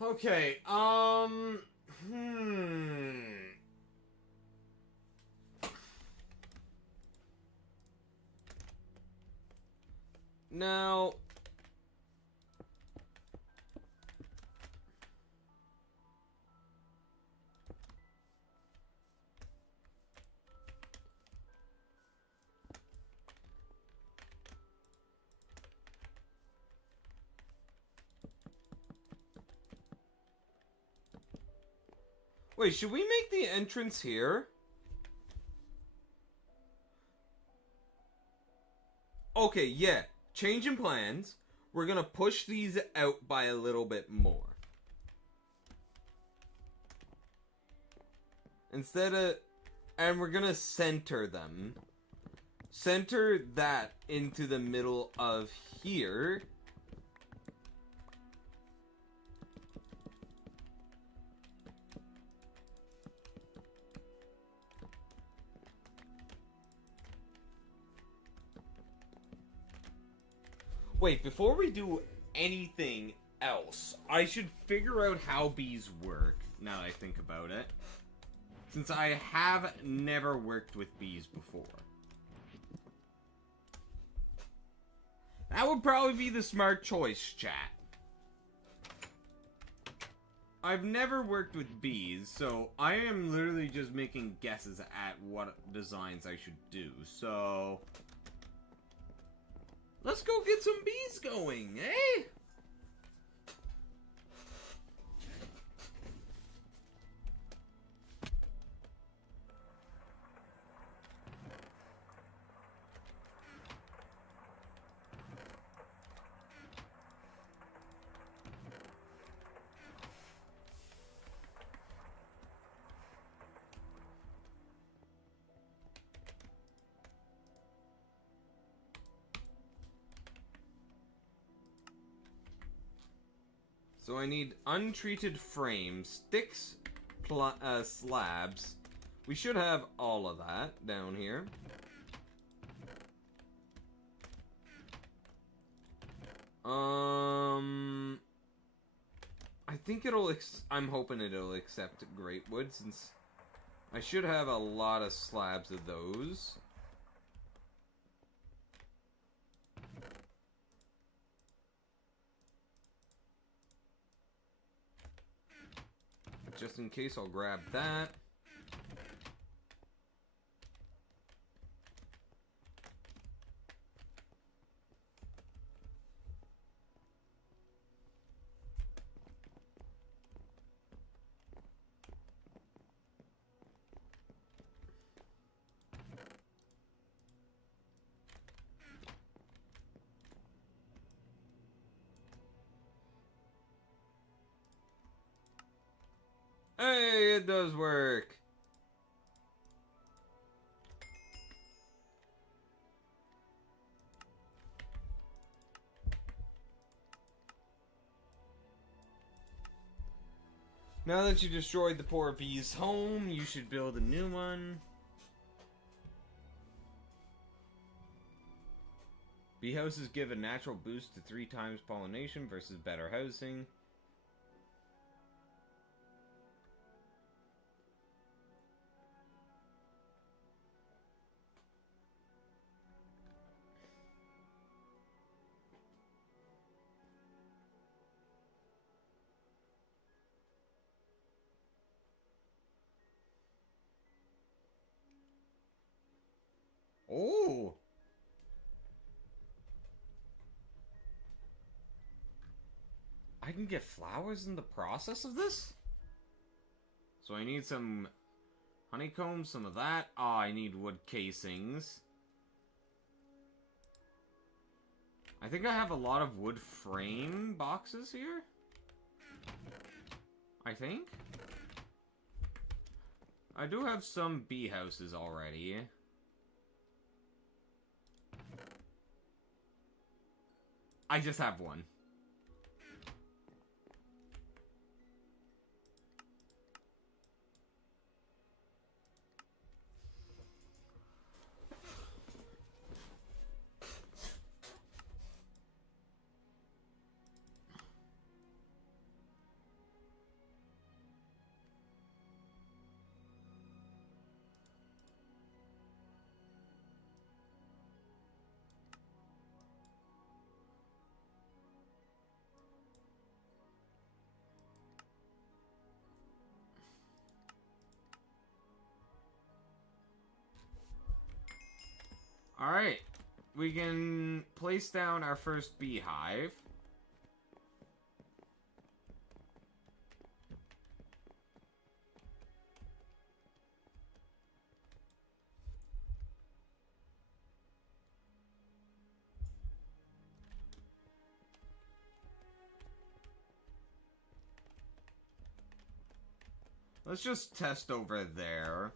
Okay, Now... Wait, should we make the entrance here? Okay, yeah. Change in plans. We're gonna push these out by a little bit more. Instead of... And we're gonna center them. Center that into the middle of here. Wait, before we do anything else, I should figure out how bees work, now that I think about it. Since I have never worked with bees before. That would probably be the smart choice, chat. I've never worked with bees, so I am literally just making guesses at what designs I should do, so... Let's go get some bees going, eh? So I need untreated frames, sticks, slabs. We should have all of that down here. I think it'll, I'm hoping it'll accept great wood, since I should have a lot of slabs of those. Just in case, I'll grab that. Hey, it does work. Now that you destroyed the poor bee's home, you should build a new one. Bee houses give a natural boost to 3 times pollination versus better housing. Oh! I can get flowers in the process of this? So I need some honeycomb, some of that. Ah, I need wood casings. I think I have a lot of wood frame boxes here. I think. I do have some bee houses already. I just have one. Alright, we can place down our first beehive. Let's just test over there.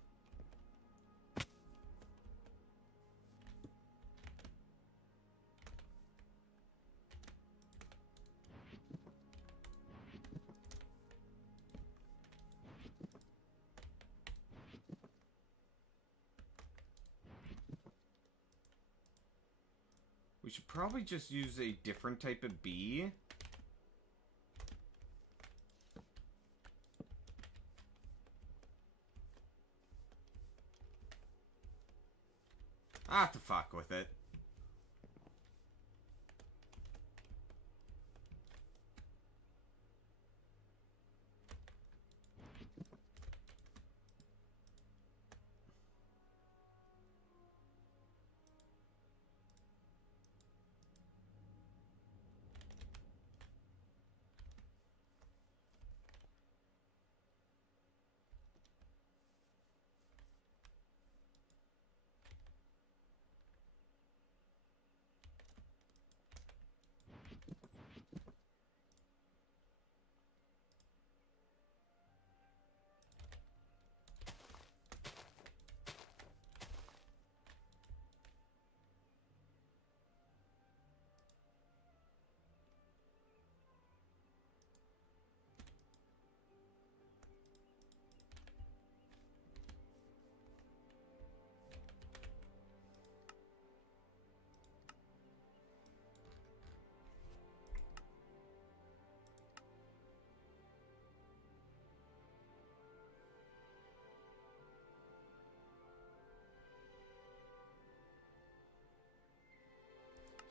We should probably just use a different type of bee. I have to fuck with it.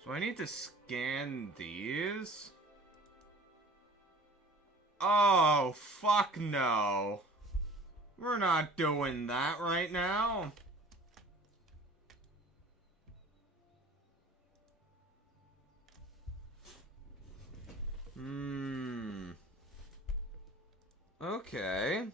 So I need to scan these. Oh, fuck no. We're not doing that right now. Okay.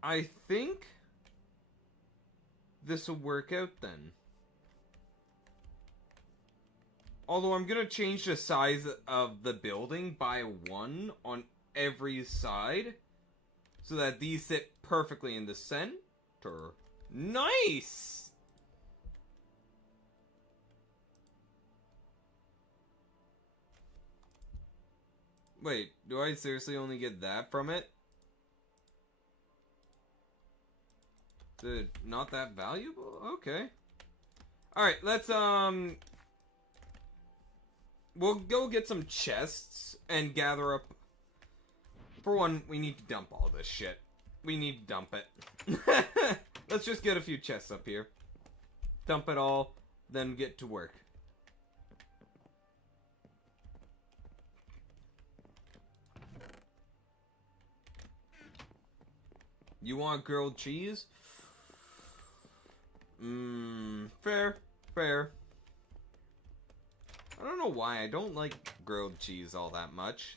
I think this will work out then. Although I'm gonna change the size of the building by 1 on every side. so that these sit perfectly in the center. Nice! Wait, do I seriously only get that from it? Is it not that valuable? Okay. Alright, let's, we'll go get some chests and gather up. For one, we need to dump all this shit. We need to dump it. Let's just get a few chests up here. Dump it all, then get to work. You want grilled cheese? Fair. I don't know why, I don't like grilled cheese all that much.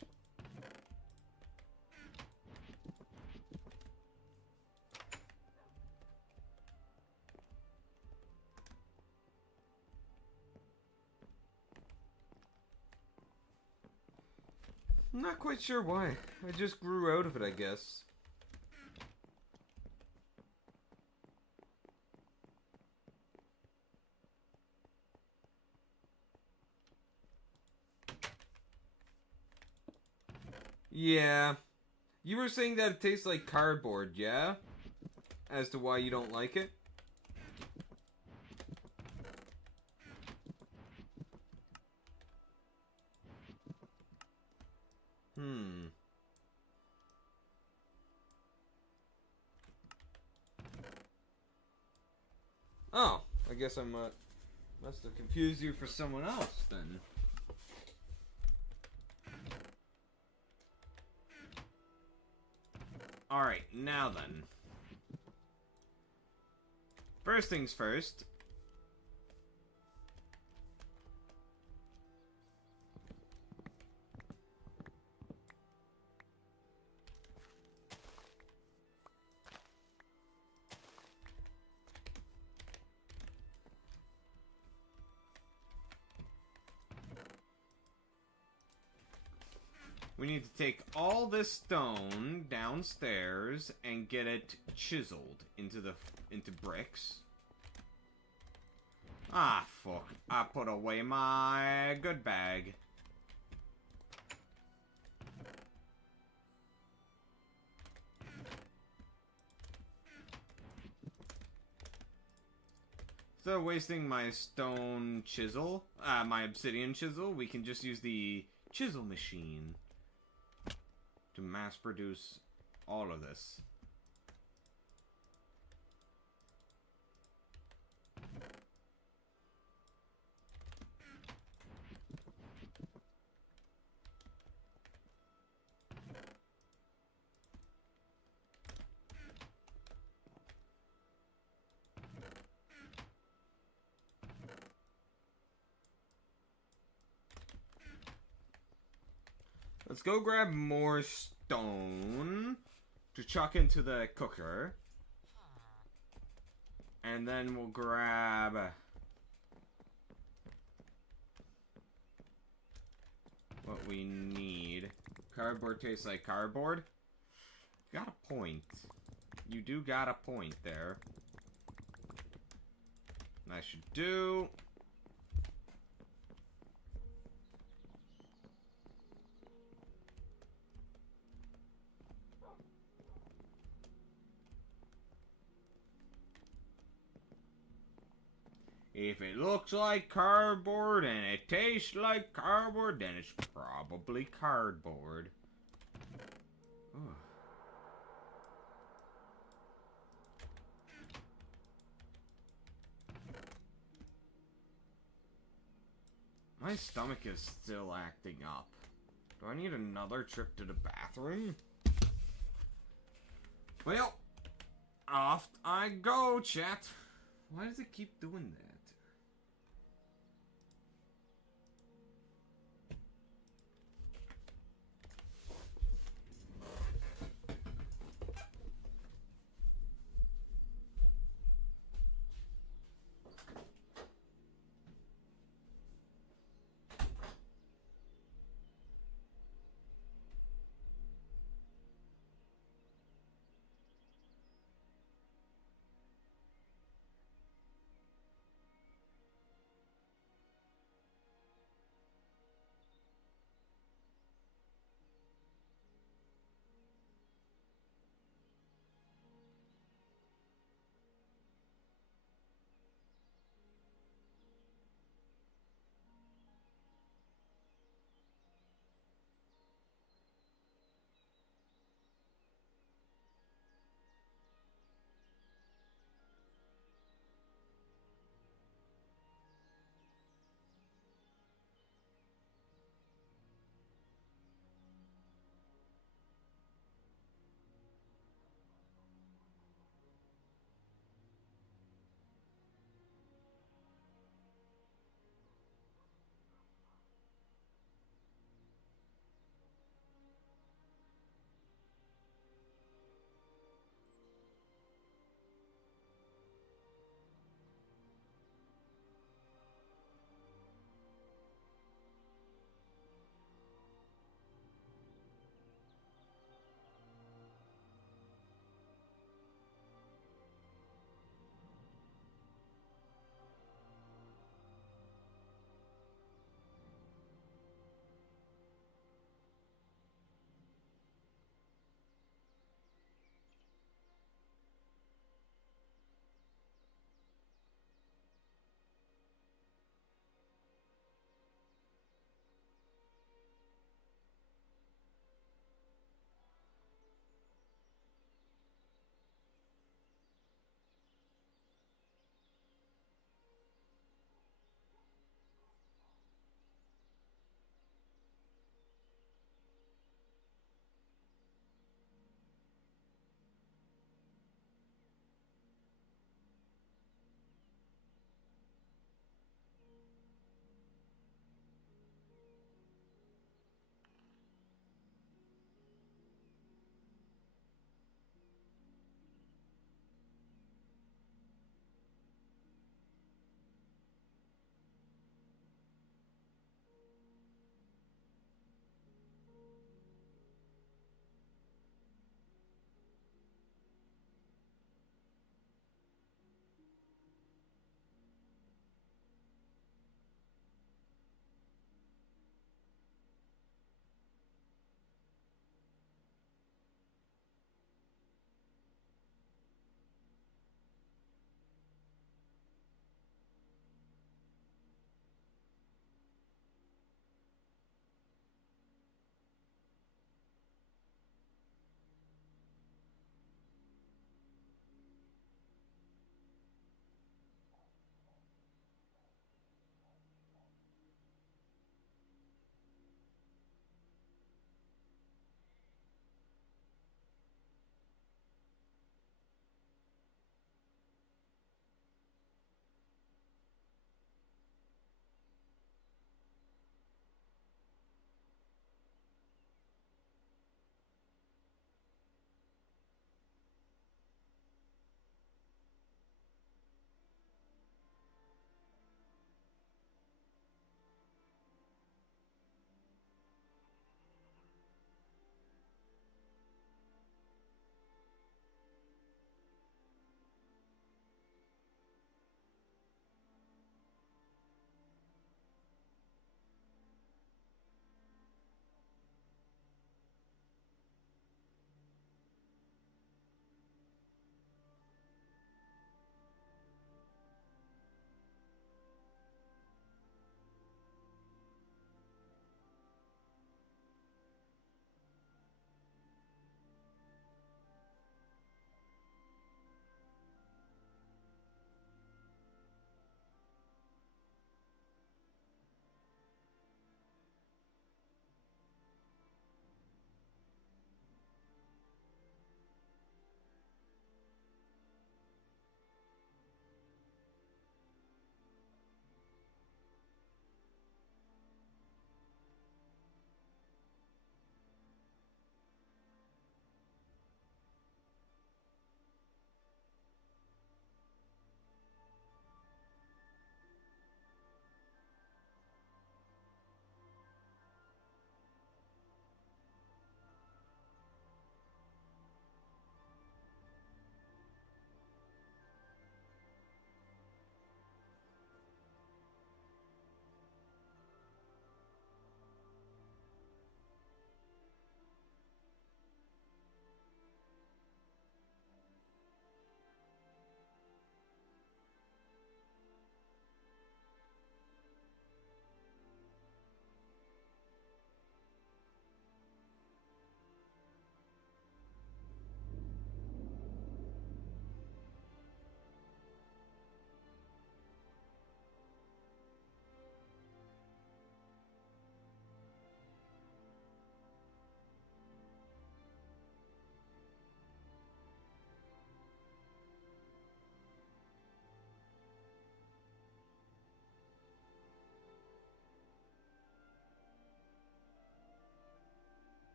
I'm not quite sure why. I just grew out of it, I guess. Yeah. You were saying that it tastes like cardboard, yeah? As to why you don't like it? Oh, I guess I must have confused you for someone else then. Alright, now then. First things first. We need to take all this stone downstairs and get it chiseled into bricks. Ah, fuck. I put away my good bag. Instead of wasting my stone chisel, my obsidian chisel, we can just use the chisel machine to mass produce all of this. Let's go grab more stone to chuck into the cooker. And then we'll grab what we need. Cardboard tastes like cardboard? Got a point. You do got a point there. And I should do... If it looks like cardboard and it tastes like cardboard, then it's probably cardboard. Ugh. My stomach is still acting up. Do I need another trip to the bathroom? Well, off I go, chat. Why does it keep doing that?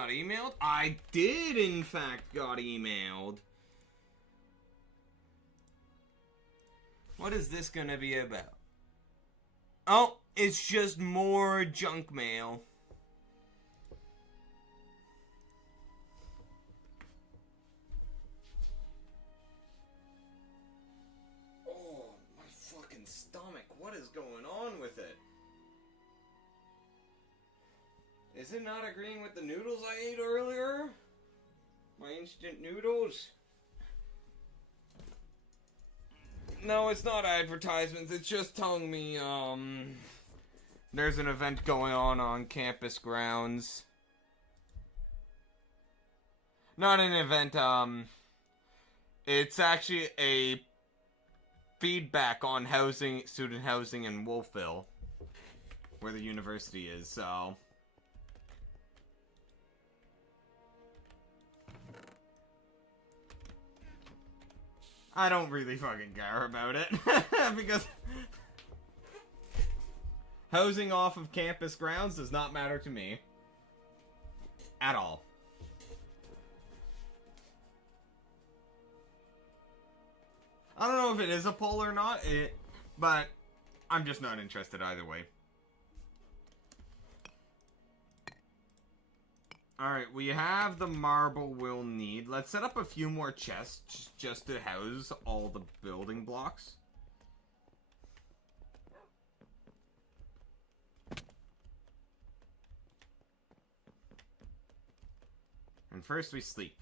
got emailed? I did, in fact, got emailed. What is this gonna be about? Oh, it's just more junk mail. Oh, my fucking stomach. What is going on with it? Is it not agreeing with the noodles I ate earlier? My instant noodles? No, it's not advertisements. It's just telling me, there's an event going on campus grounds. Not an event, it's actually a feedback on housing, student housing in Wolfville, where the university is, so... I don't really fucking care about it, because housing off of campus grounds does not matter to me. At all. I don't know if it is a poll or not, but I'm just not interested either way. Alright, we have the marble we'll need. Let's set up a few more chests just to house all the building blocks. And first we sleep.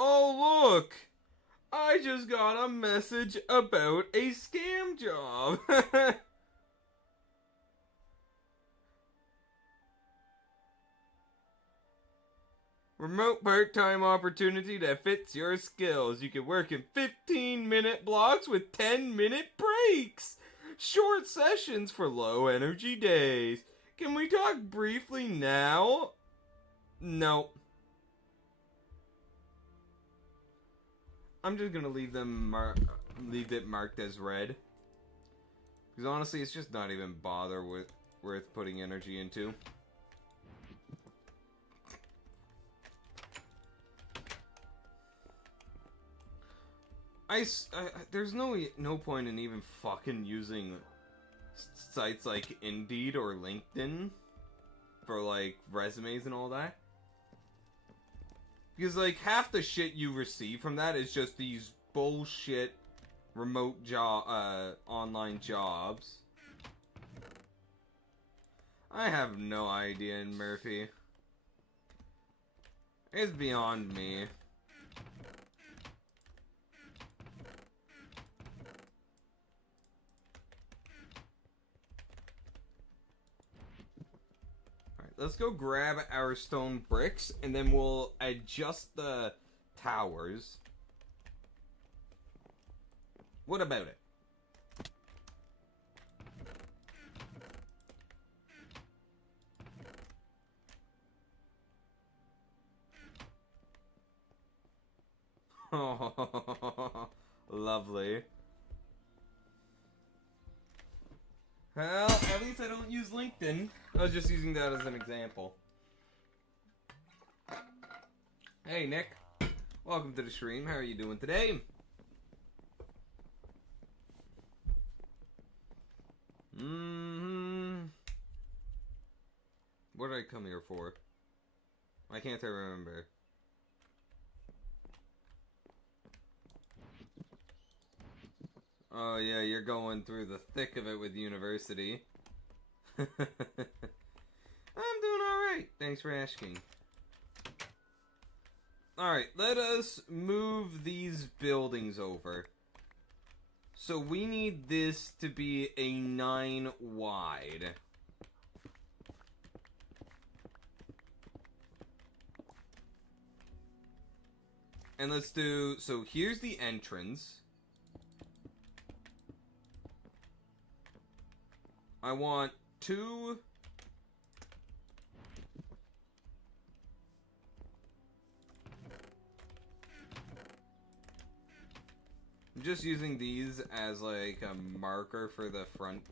Oh, look! I just got a message about a scam job. Remote part-time opportunity that fits your skills. You can work in 15-minute blocks with 10-minute breaks. Short sessions for low-energy days. Can we talk briefly now? Nope. I'm just gonna leave it marked as red, because honestly, it's just not even worth putting energy into. There's no point in even fucking using sites like Indeed or LinkedIn for like resumes and all that. Because, like, half the shit you receive from that is just these bullshit remote online jobs. I have no idea, Murphy. It's beyond me. Let's go grab our stone bricks, and then we'll adjust the towers. What about it? Oh, lovely. Well, at least I don't use LinkedIn. I was just using that as an example. Hey, Nick. Welcome to the stream. How are you doing today? What did I come here for? Why can't I remember? Oh yeah, you're going through the thick of it with university. I'm doing alright. Thanks for asking. Alright, let us move these buildings over. So we need this to be a 9 wide. And let's do... So here's the entrance. I want 2... I'm just using these as like a marker for the front.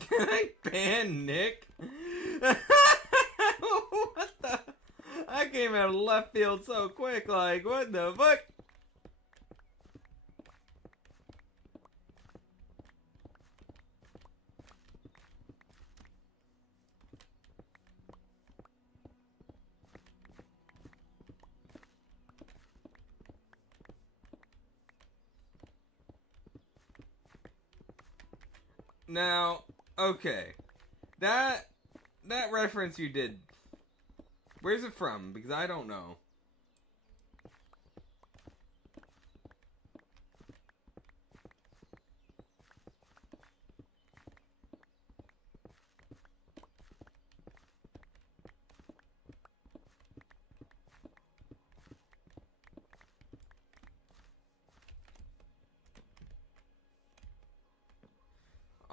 Can I ban Nick? What the? I came out of left field so quick, like, what the fuck? Now, okay. That reference you did, where's it from? Because I don't know.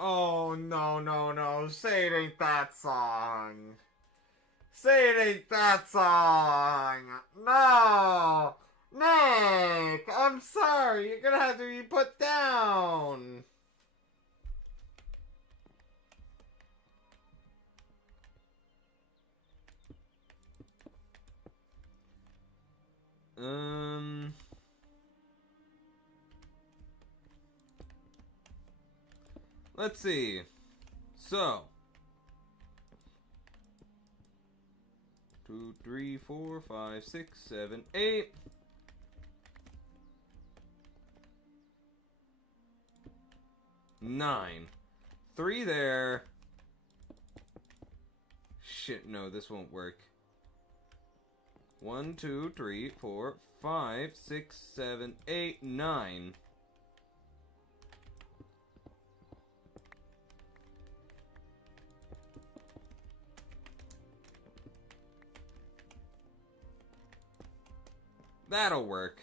Oh, no. Say it ain't that song. Say it ain't that song. No. Nick, I'm sorry. You're gonna have to be put down. Let's see. So, 2, 3, 4, 5, 6, 7, 8. 9. 3 there. Shit, no, this won't work. 1, 2, 3, 4, 5, 6, 7, 8, 9. That'll work.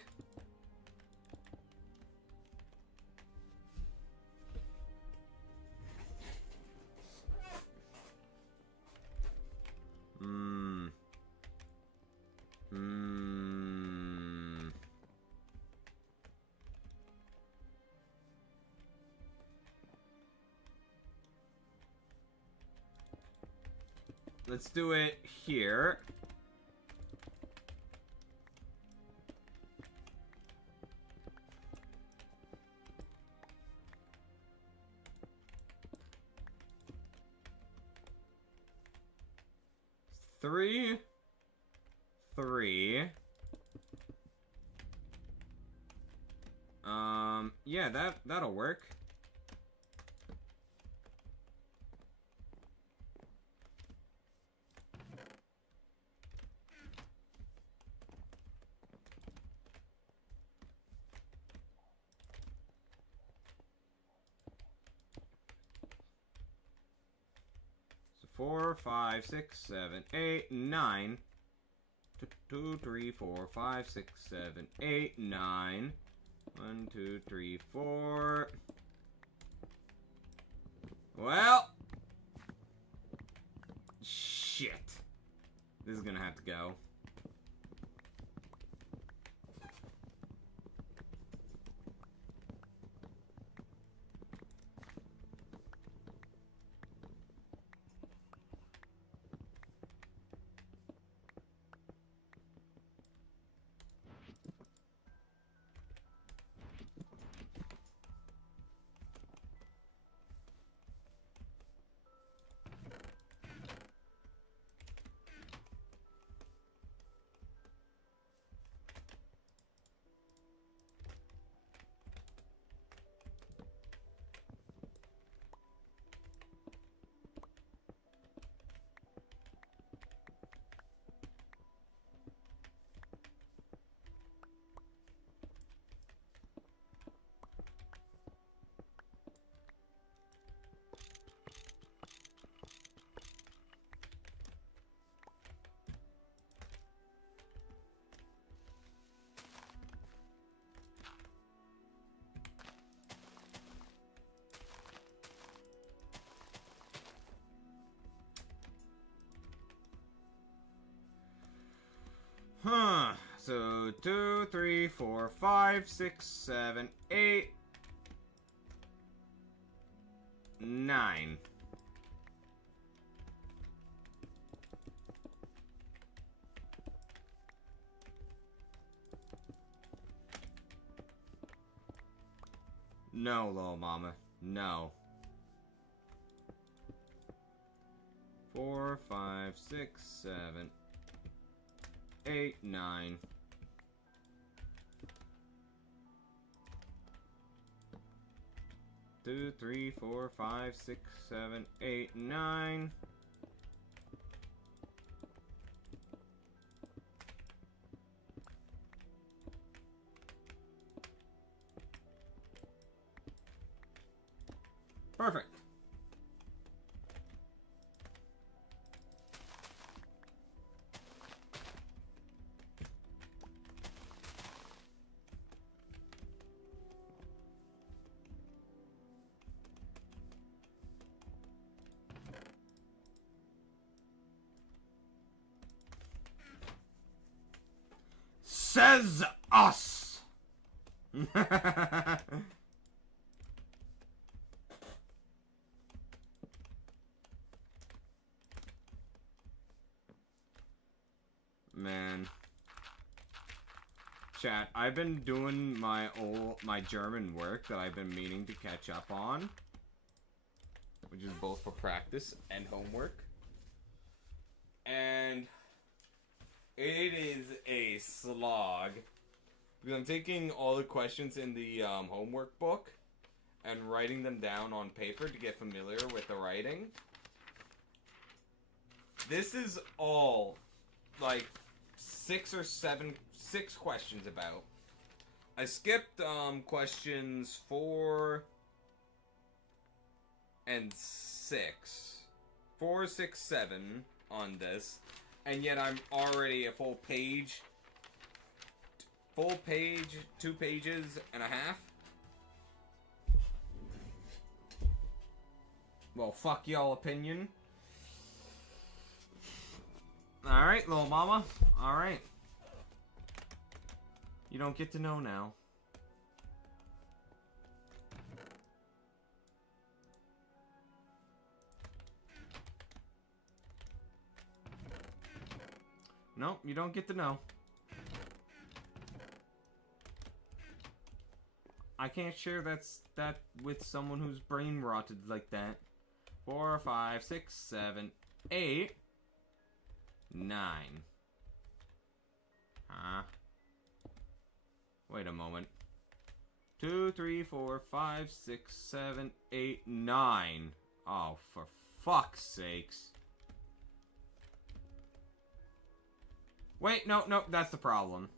Let's do it here. Three. Yeah, that'll work. So 4, 5, 6, 7, 8, 9. 2, 3, 4, 5, 6, 7, 8, 9. 1, 2, 3, 4. Well. Shit. This is gonna have to go. So 2, 3, 4, 5, 6, 7, 8, 9. No, little mama. No. 4, 5, 6, 7, 8, 9. Two, 3, 4, 5, 6, 7, 8, 9. Perfect. Says us. Man. Chat, I've been doing my German work that I've been meaning to catch up on, which is both for practice and homework. And it is a slog. Because I'm taking all the questions in the homework book and writing them down on paper to get familiar with the writing. This is all, like, 6 questions about. I skipped questions 4 and 6. 4, 6, 7 on this. And yet I'm already a full page, 2 pages and a half. Well, fuck y'all opinion. Alright, little mama. Alright. You don't get to know now. No, you don't get to know. I can't share that with someone who's brain rotted like that. 4, 5, 6, 7, 8, 9. Huh? Wait a moment. 2, 3, 4, 5, 6, 7, 8, 9. Oh, for fuck's sakes. Wait, no, that's the problem.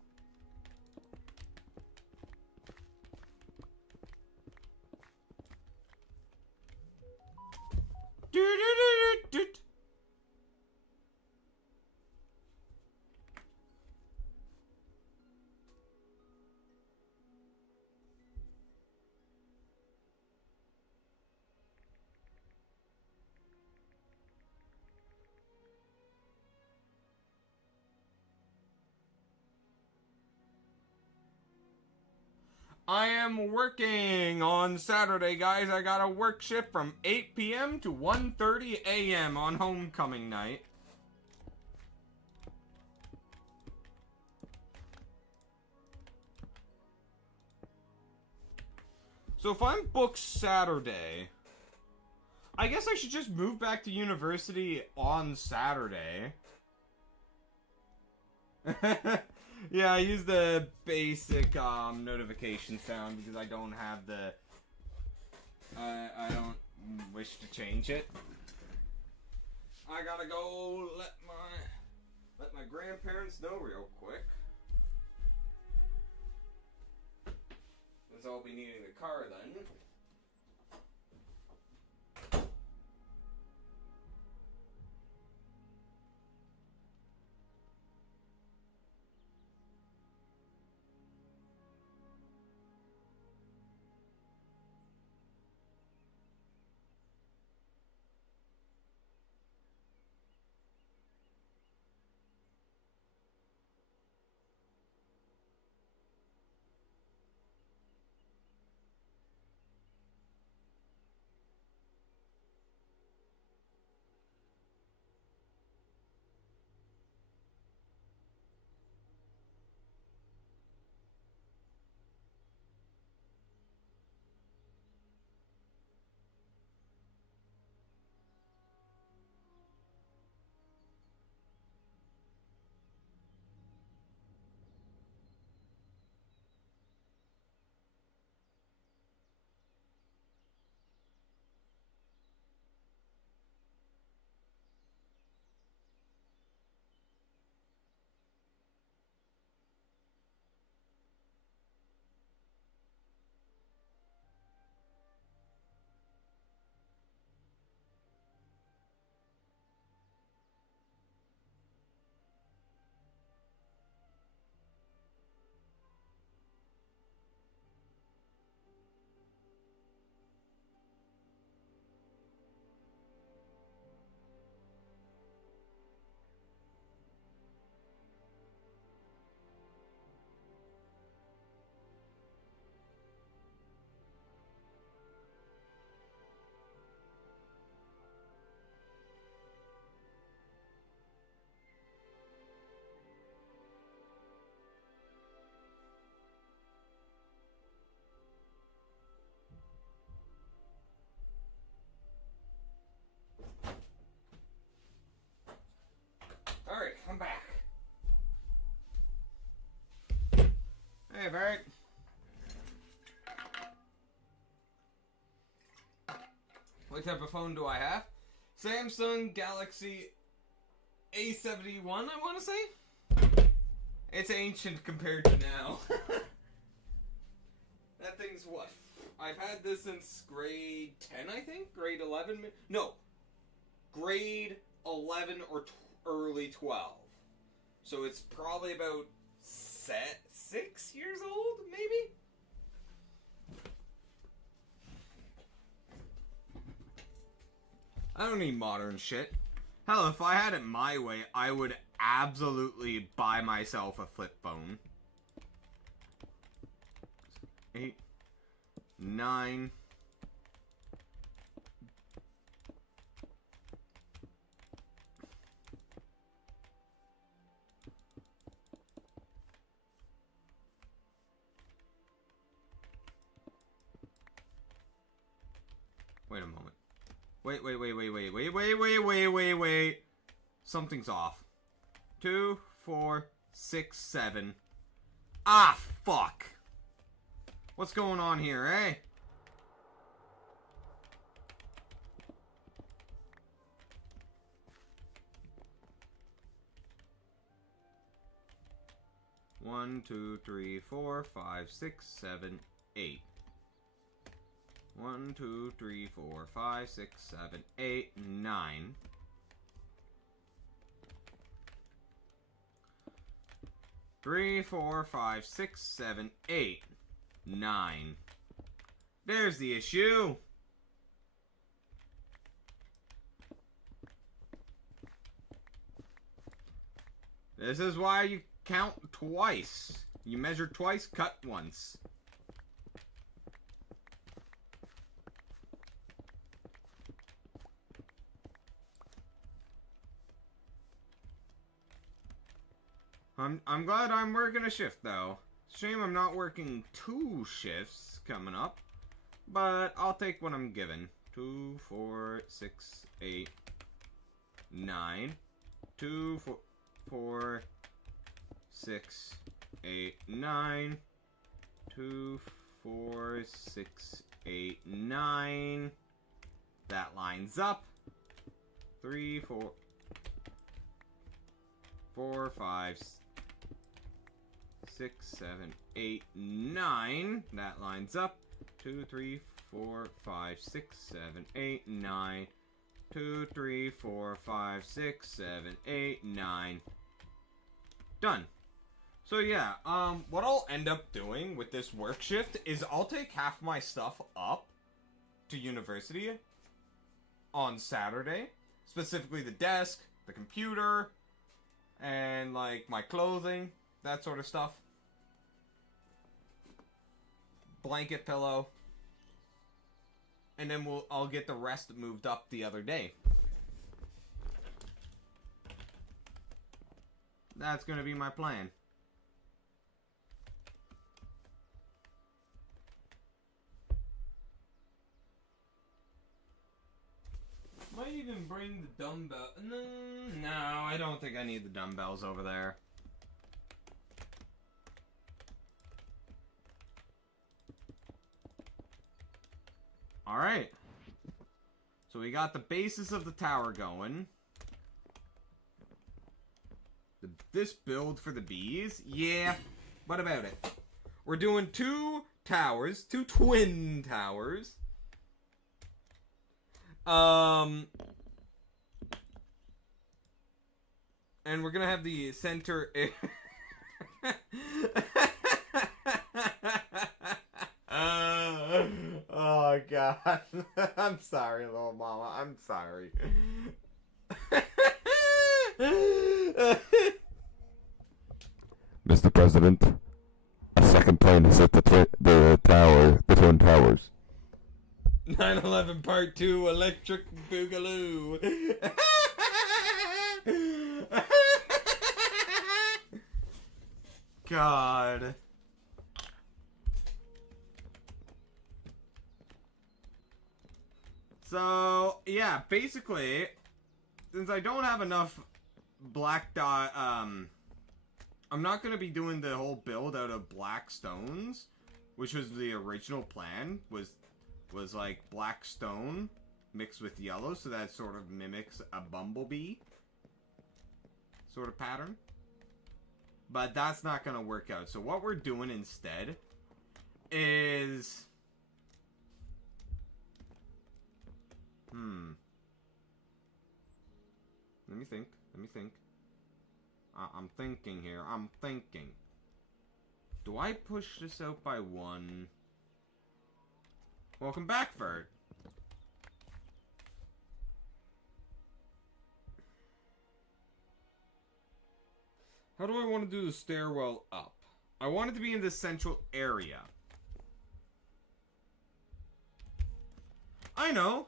I am working on Saturday, guys. I got a work shift from 8 p.m. to 1:30 a.m. on homecoming night. So if I'm booked Saturday, I guess I should just move back to university on Saturday. Yeah, I use the basic notification sound because I don't have the... I don't wish to change it. I gotta go let my grandparents know real quick. Since I'll be needing the car then. Alright, alright. What type of phone do I have? Samsung Galaxy A71, I want to say? It's ancient compared to now. That thing's what? I've had this since grade 10, I think? Grade 11? No. Grade 11 or early 12. So it's probably about 6 years old, maybe? I don't need modern shit. Hell, if I had it my way, I would absolutely buy myself a flip phone. 8, 9. Wait a moment. Wait. Something's off. 2, 4, 6, 7. Ah, fuck. What's going on here, eh? One, 2, 3, 4, 5, 6, 7, 8. 1, 2, 3, 4, 5, 6, 7, 8, 9. Three, 4, 5, 6, 7, 8, 9. There's the issue. This is why you count twice. You measure twice, cut once. I'm glad I'm working a shift, though. Shame I'm not working 2 shifts coming up. But I'll take what I'm given. 2, 4, 6, 8, 9. 2, 4, 6, 8, 9. 2, 4, 6, 8, 9. That lines up. 3, 4, 5, 6, 7, 8, 9. That lines up. 2, 3, 4, 5, 6, 7, 8, 9. 2, 3, 4, 5, 6, 7, 8, 9. Done. So yeah, what I'll end up doing with this work shift is I'll take half my stuff up to university on Saturday. Specifically the desk, the computer, and like my clothing, that sort of stuff. Blanket, pillow, and then I'll get the rest moved up the other day. That's gonna be my plan. Might even bring the dumbbell. No, I don't think I need the dumbbells over there. Alright. So we got the basis of the tower going. This build for the bees? Yeah. What about it? We're doing 2 towers. 2 twin towers. And we're gonna have the center... Oh god. I'm sorry, little mama. I'm sorry. Mr. President, a second plane has hit the Twin Towers. 9/11 Part 2 Electric Boogaloo. God. So, yeah, basically, since I don't have enough black dot, I'm not going to be doing the whole build out of black stones, which was the original plan, was like black stone mixed with yellow, so that sort of mimics a bumblebee sort of pattern. But that's not going to work out. So what we're doing instead is... Let me think. I'm thinking here. I'm thinking. Do I push this out by one? Welcome back, Vert. How do I want to do the stairwell up? I want it to be in the central area. I know.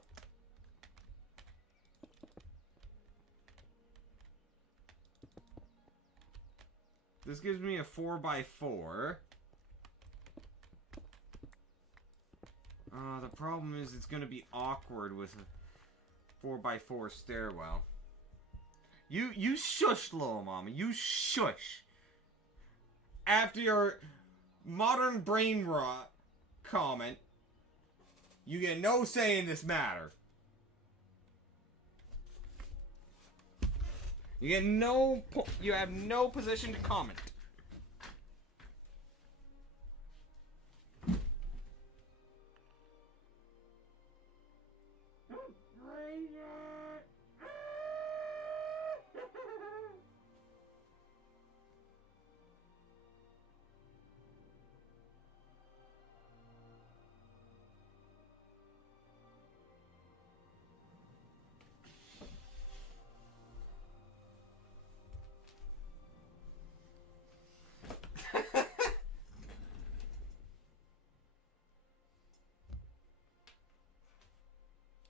This gives me a 4x4. The problem is it's going to be awkward with a 4x4 stairwell. You shush, little mama. You shush. After your modern brain rot comment, you get no say in this matter. You have no position to comment.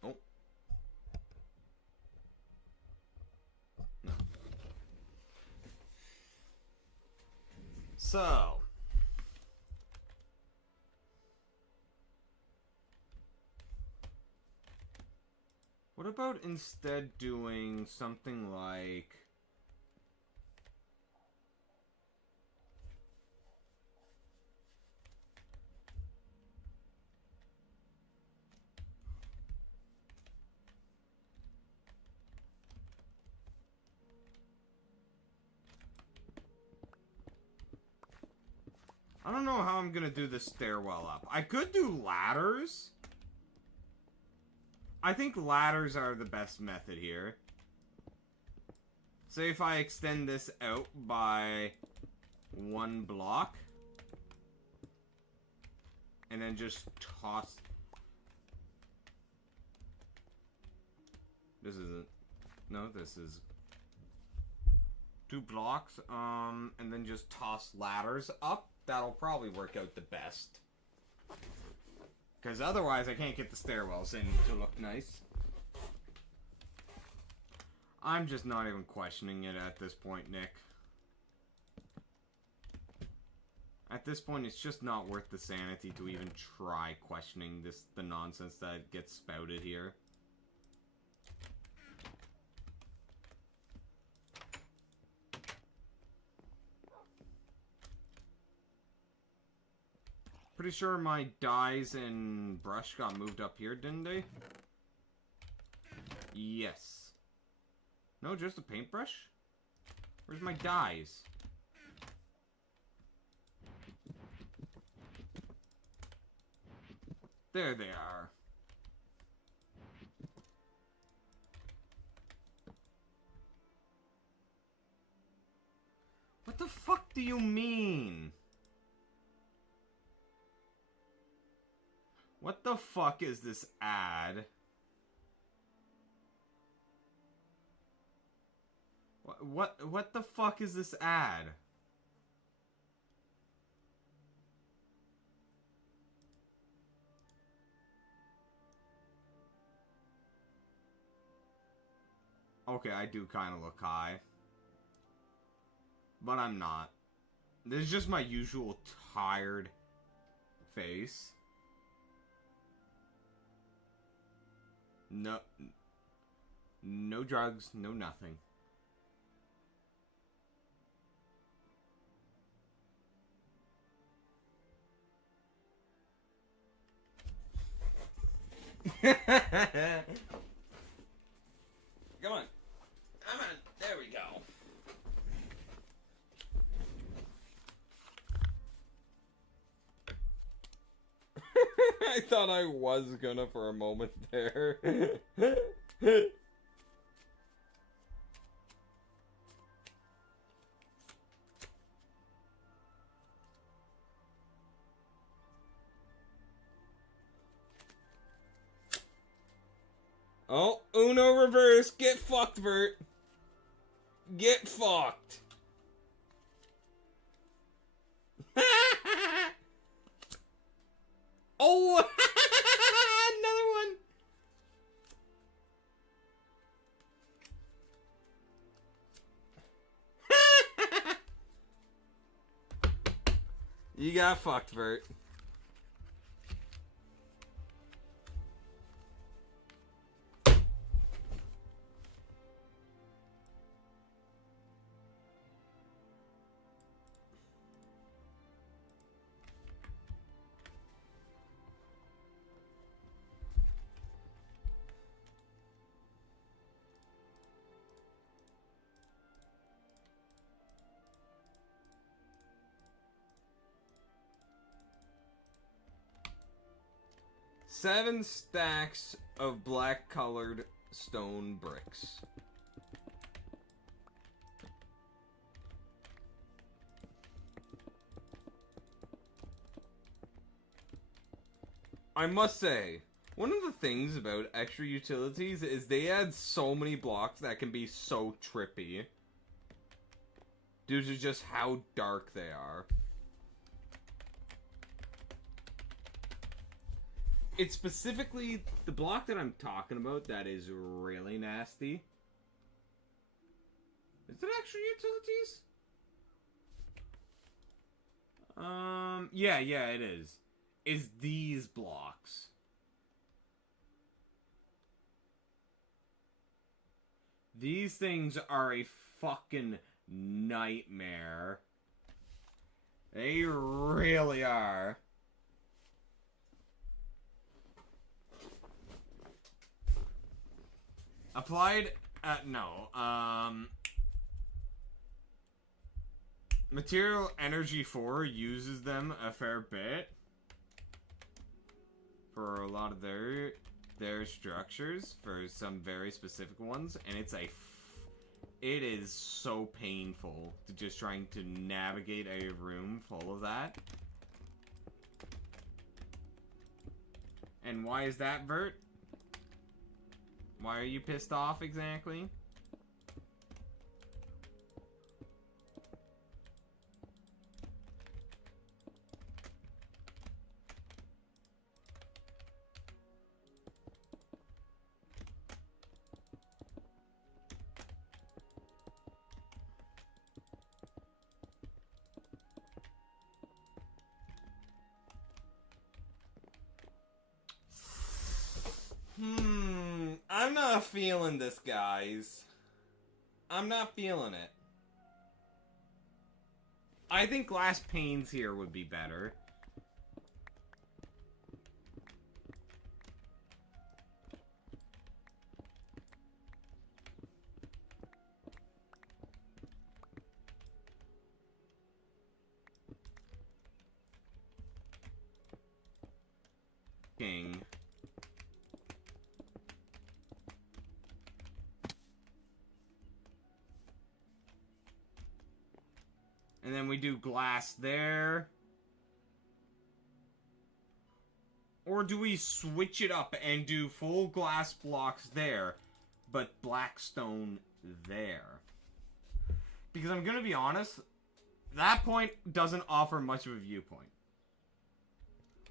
Oh. No. So. What about instead doing something like... I don't know how I'm gonna do the stairwell up. I could do ladders. I think ladders are the best method here. Say if I extend this out by 1 block. And then just toss... This isn't... No, this is... 2 blocks, and then just toss ladders up. That'll probably work out the best. Because otherwise I can't get the stairwells in to look nice. I'm just not even questioning it at this point, Nick. At this point, it's just not worth the sanity to even try questioning the nonsense that gets spouted here. Pretty sure my dyes and brush got moved up here, didn't they? Yes. No, just a paintbrush? Where's my dyes? There they are. What the fuck do you mean? What the fuck is this ad? What the fuck is this ad? Okay, I do kind of look high. But I'm not. This is just my usual tired face. No drugs, no nothing. Come on. Come on. There we go. I thought I was gonna for a moment there. Oh, Uno reverse. Get fucked, Vert. Get fucked. Oh, another one. You got fucked, Vert. Seven stacks of black-colored stone bricks. I must say, one of the things about extra utilities is they add so many blocks that can be so trippy. Due to just how dark they are. It's specifically the block that I'm talking about that is really nasty. Is it extra utilities? Yeah, it is. Is these blocks. These things are a fucking nightmare. They really are. Applied, Material Energy 4 uses them a fair bit for a lot of their structures, for some very specific ones, and it is so painful to just trying to navigate a room full of that. And why is that, Bert? Why are you pissed off exactly? I'm not feeling this, guys. I'm not feeling it. I think glass panes here would be better. King. And then we do glass there. Or do we switch it up and do full glass blocks there, but black stone there? Because I'm gonna be honest, that point doesn't offer much of a viewpoint.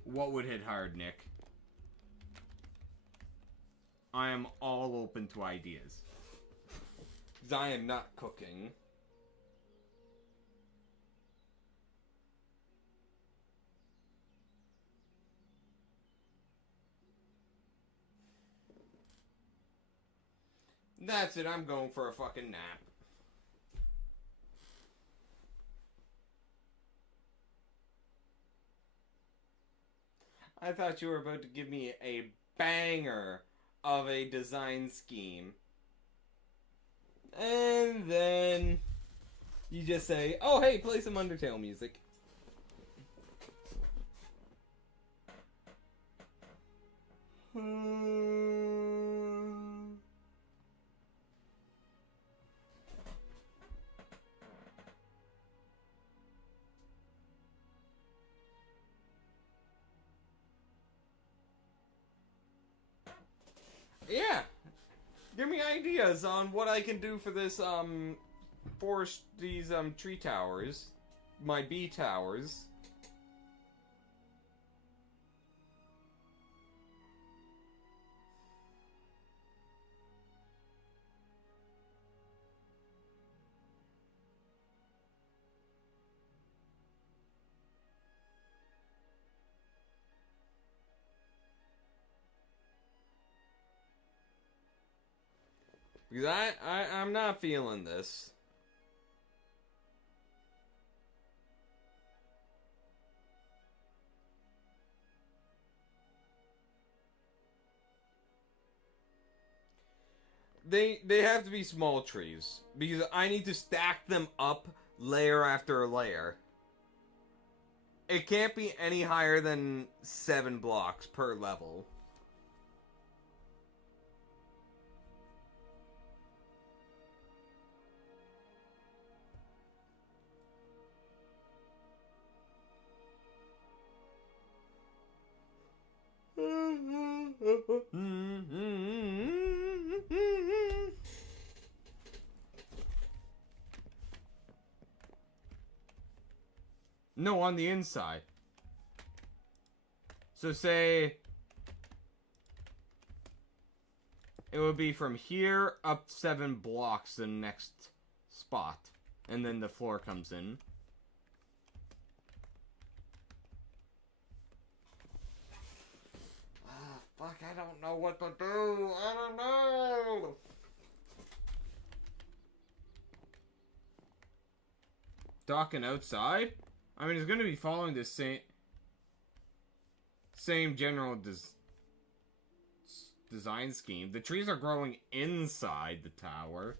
What would hit hard, Nick? I am all open to ideas. Because I am not cooking. That's it, I'm going for a fucking nap. I thought you were about to give me a banger of a design scheme. And then you just say, oh hey, play some Undertale music. Yeah. Give me ideas on what I can do for this, these, tree towers. My bee towers. Because I'm not feeling this. They have to be small trees. Because I need to stack them up layer after layer. It can't be any higher than 7 blocks per level. No, on the inside. So say it would be from here up 7 blocks the next spot. And then the floor comes in. Fuck, I don't know what to do. I don't know. Docking outside? I mean, it's going to be following the same general design scheme. The trees are growing inside the tower.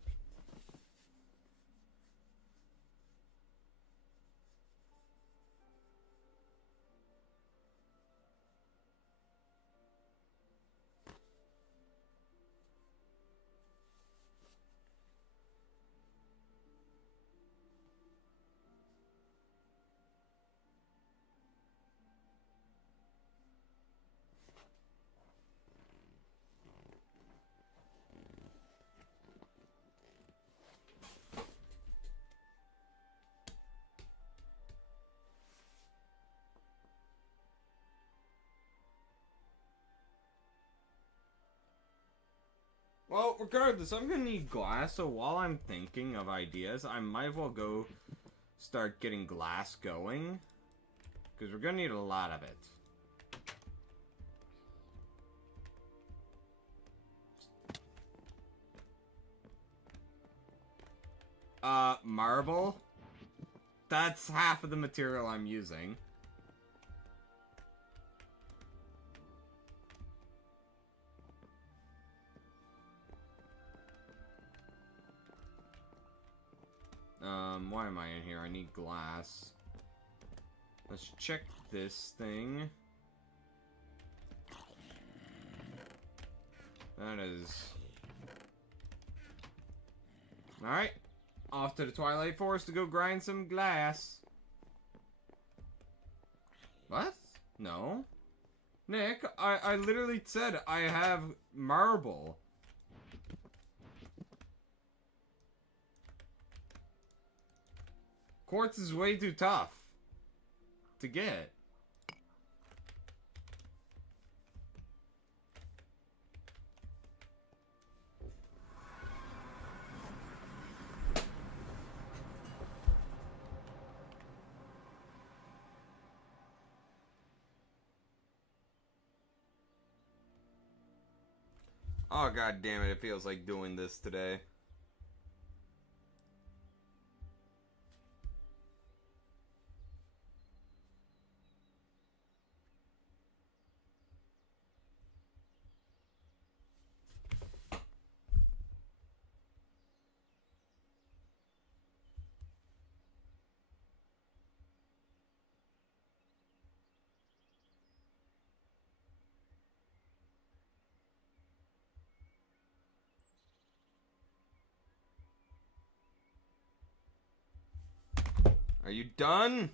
Well, regardless, I'm gonna need glass, so while I'm thinking of ideas, I might as well go start getting glass going. Because we're gonna need a lot of it. Marble? That's half of the material I'm using. Why am I in here? I need glass. Let's check this thing. That is... Alright. Off to the Twilight Forest to go grind some glass. What? No. Nick, I literally said I have marble. Quartz is way too tough to get. Oh, god damn it, it feels like doing this today. Are you done?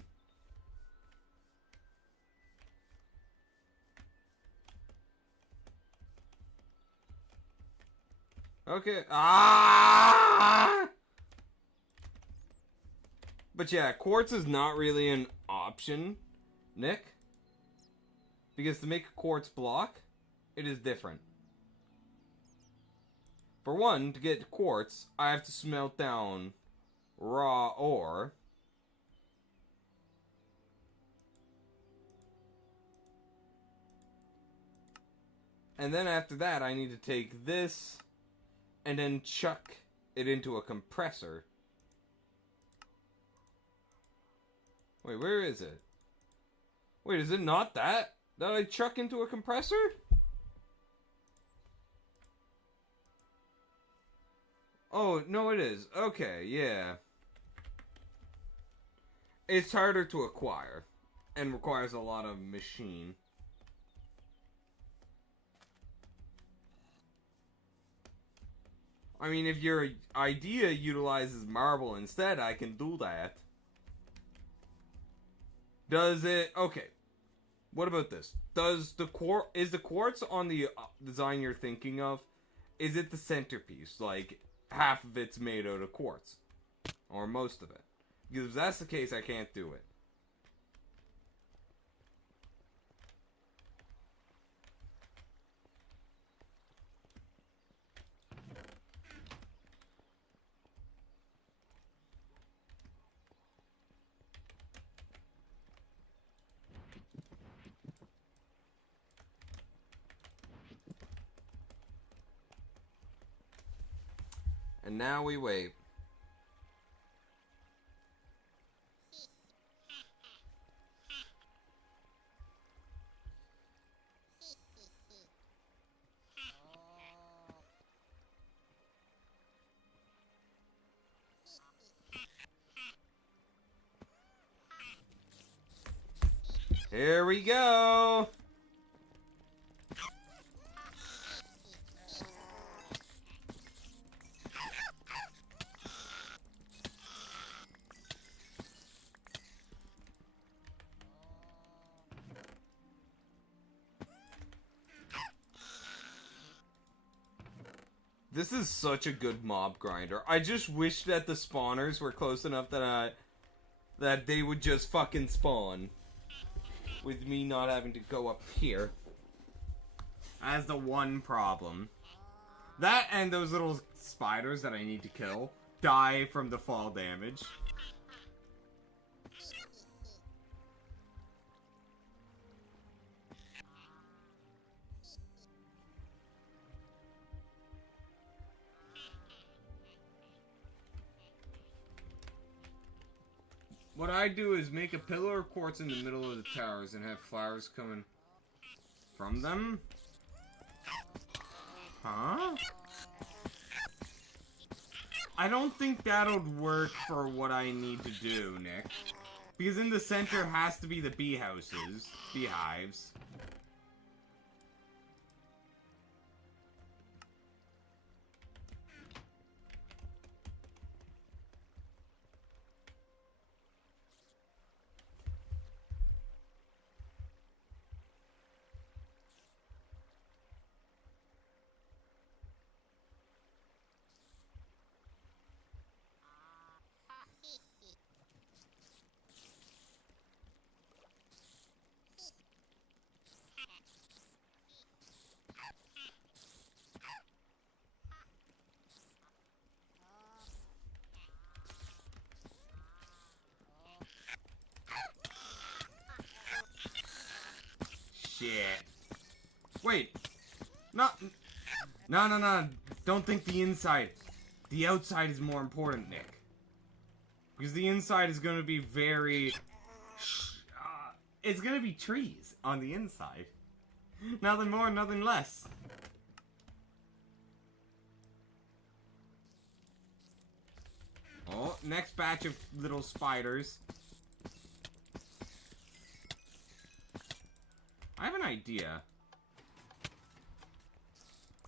Okay. Ah! But yeah, quartz is not really an option, Nick. Because to make a quartz block, it is different. For one, to get quartz, I have to smelt down raw ore. And then after that, I need to take this and then chuck it into a compressor. Wait, where is it? Wait, is it not that? That I chuck into a compressor? Oh, no it is. Okay, yeah. It's harder to acquire. And requires a lot of machine. I mean, if your idea utilizes marble instead, I can do that. Does it... Okay. What about this? Is the quartz on the design you're thinking of, is it the centerpiece? Like, half of it's made out of quartz? Or most of it? Because if that's the case, I can't do it. And now we wait. Here we go! This is such a good mob grinder. I just wish that the spawners were close enough that they would just fucking spawn. With me not having to go up here. That's the one problem. That and those little spiders that I need to kill die from the fall damage. What I do is make a pillar of quartz in the middle of the towers and have flowers coming from them. Huh? I don't think that'll work for what I need to do, Nick. Because in the center has to be the bee houses, beehives. Shit. Wait. No. No. Don't think the inside. The outside is more important, Nick. Because the inside is going to be very... it's going to be trees on the inside. Nothing more, nothing less. Oh, next batch of little spiders. I have an idea.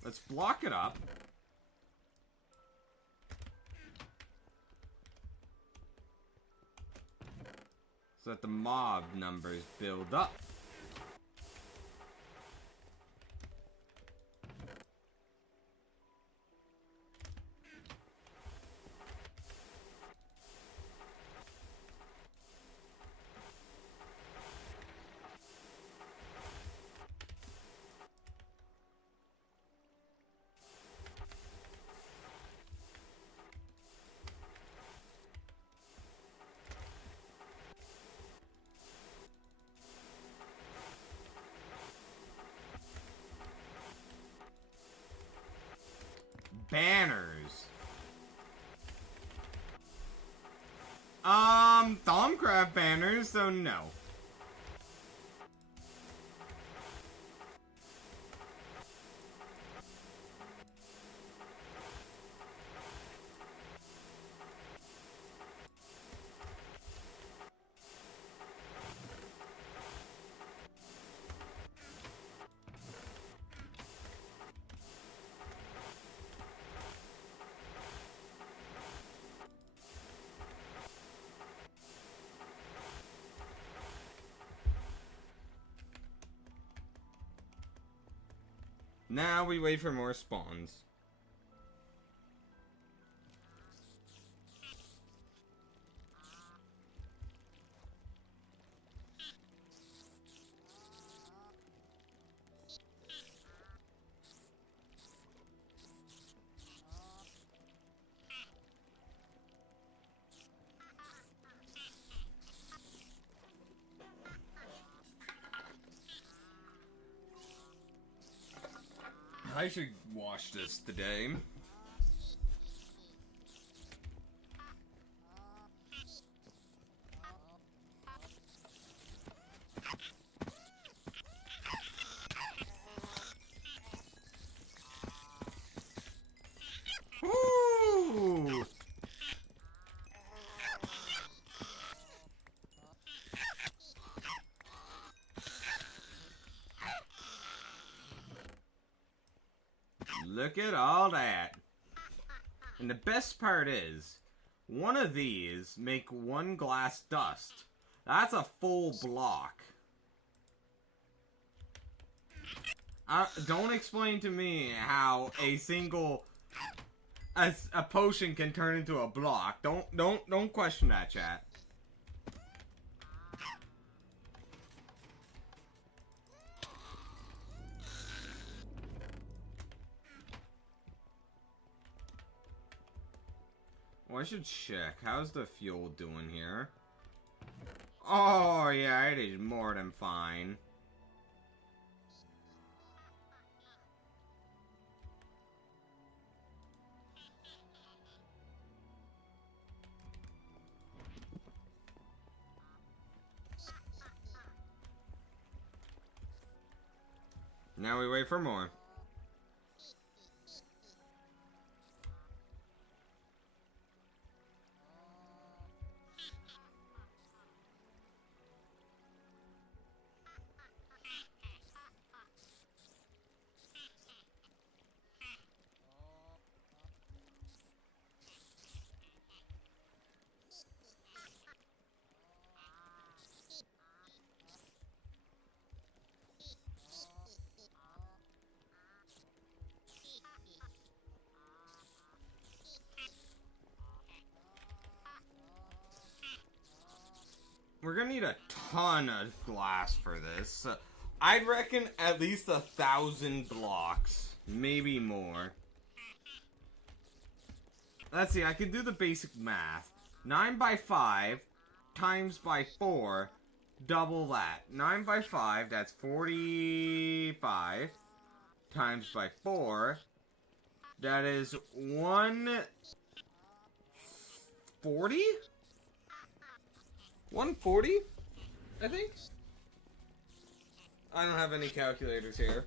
Let's block it up. so that the mob numbers build up. Banners. Thaumcraft banners, so no. Now we wait for more spawns. I should wash this today. Woo! Look at all that. And the best part is, one of these make one glass dust. That's a full block. Don't explain to me how a single a potion can turn into a block. Don't question that, chat. Well, I should check. How's the fuel doing here? Oh, yeah, it is more than fine. Now we wait for more. We're gonna need a ton of glass for this. I'd reckon at least 1,000 blocks. Maybe more. Let's see, I can do the basic math. 9 by 5 times by 4, double that. 9 by 5, that's 45. Times by 4, that is 140? 140? I think? I don't have any calculators here.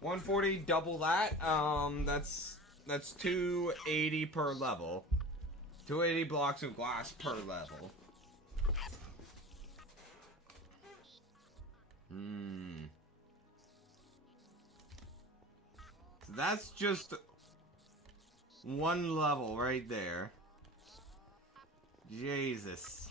140, double that, that's 280 per level. 280 blocks of glass per level. So that's just one level right there. Jesus.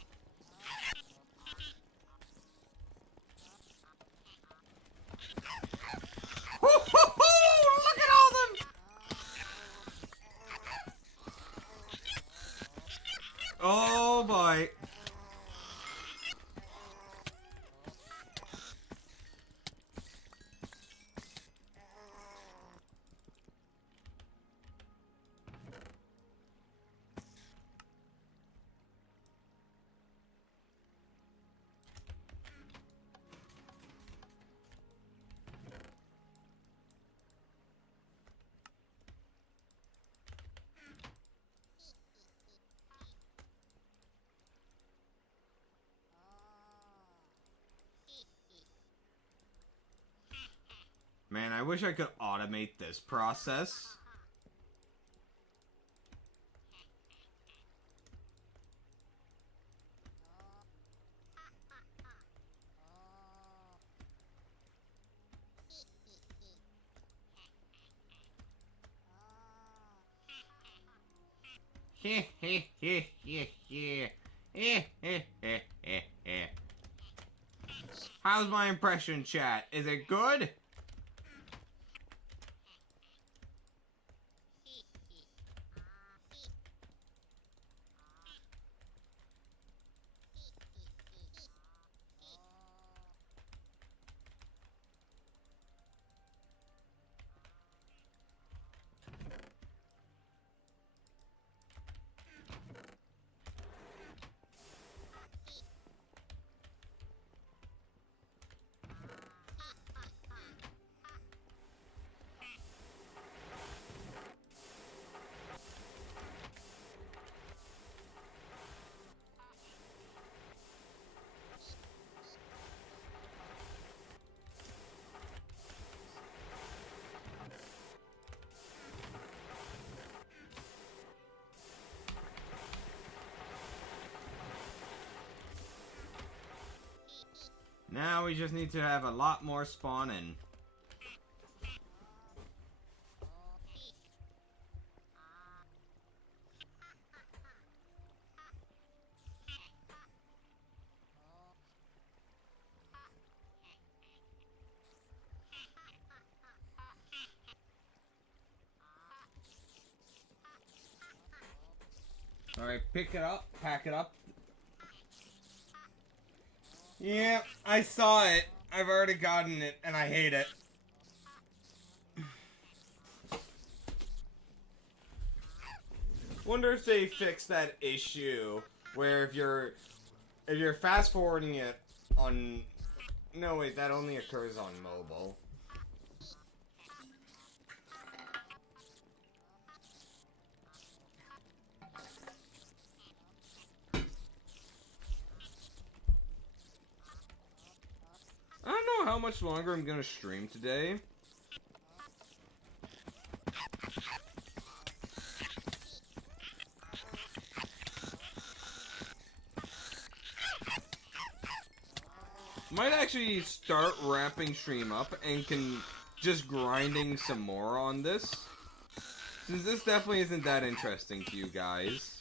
Man, I wish I could automate this process. How's my impression, chat? Is it good? Now we just need to have a lot more spawning. Alright, pick it up, pack it up. Yeah, I saw it. I've already gotten it, and I hate it. Wonder if they fixed that issue where if you're fast forwarding it on... No, wait, that only occurs on mobile. I don't know how much longer I'm gonna stream today. Might actually start wrapping stream up and can just grinding some more on this. Since this definitely isn't that interesting to you guys.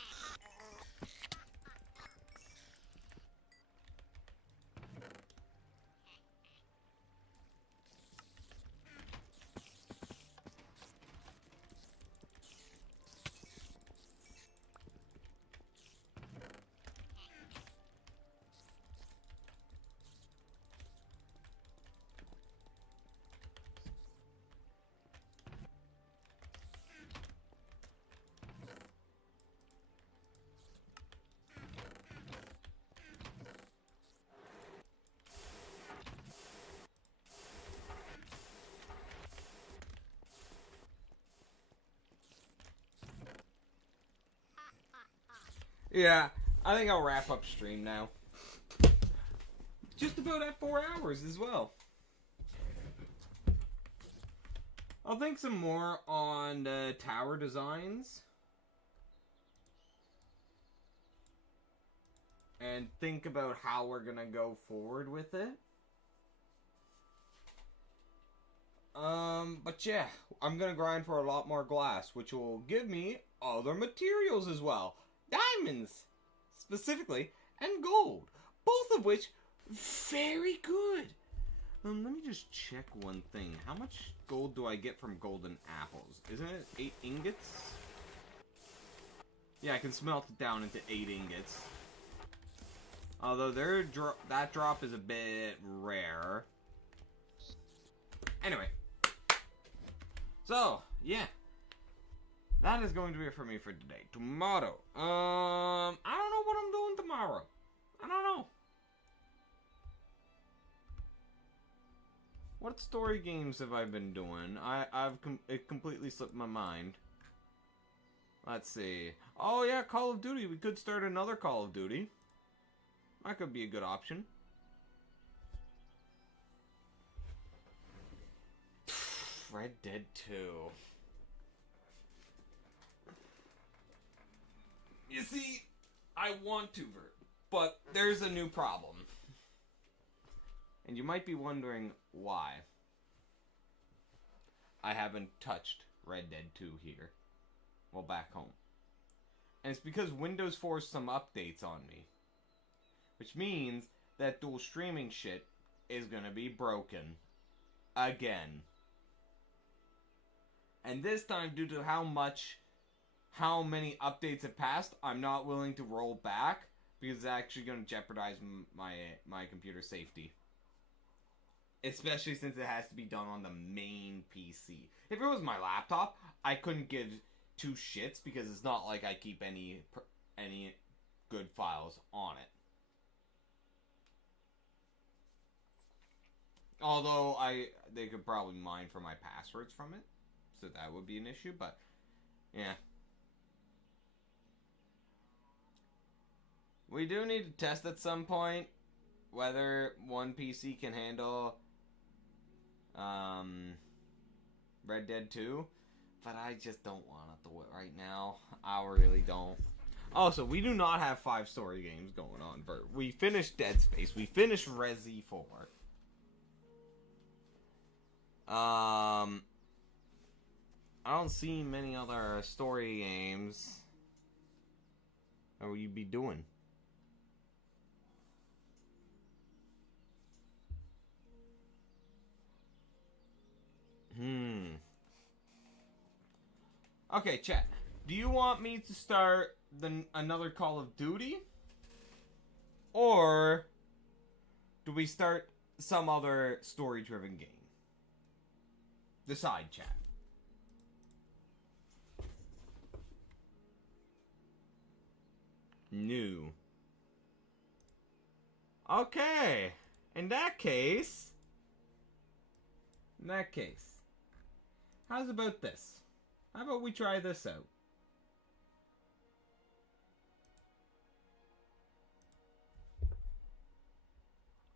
Yeah, I think I'll wrap up stream now. Just about at 4 hours as well. I'll think some more on the tower designs. And think about how we're gonna go forward with it. But yeah, I'm gonna grind for a lot more glass, which will give me other materials as well. Diamonds, specifically, and gold. Both of which, very good. Let me just check one thing. How much gold do I get from golden apples? Isn't it 8 ingots? Yeah, I can smelt it down into 8 ingots. Although that drop is a bit rare. Anyway. So, yeah. That is going to be it for me for today. Tomorrow. I don't know what I'm doing tomorrow. I don't know. What story games have I been doing? It completely slipped my mind. Let's see. Oh yeah, Call of Duty. We could start another Call of Duty. That could be a good option. Red Dead 2. You see, I want to, Vert, but there's a new problem. And you might be wondering why I haven't touched Red Dead 2 here. Well, back home. And it's because Windows forced some updates on me. Which means that dual streaming shit is gonna be broken. Again. And this time, due to how many updates have passed, I'm not willing to roll back because it's actually going to jeopardize my computer safety. Especially since it has to be done on the main PC. If it was my laptop, I couldn't give two shits because it's not like I keep any good files on it. Although they could probably mine for my passwords from it, so that would be an issue, but yeah. We do need to test at some point whether one PC can handle Red Dead 2, but I just don't want to do it right now. I really don't. Also, we do not have 5 story games going on, Bert. We finished Dead Space. We finished Resi 4. I don't see many other story games. What would you be doing? Okay, chat. Do you want me to start another Call of Duty? Or do we start some other story-driven game? Decide, chat. New. Okay. In that case, how's about this? How about we try this out?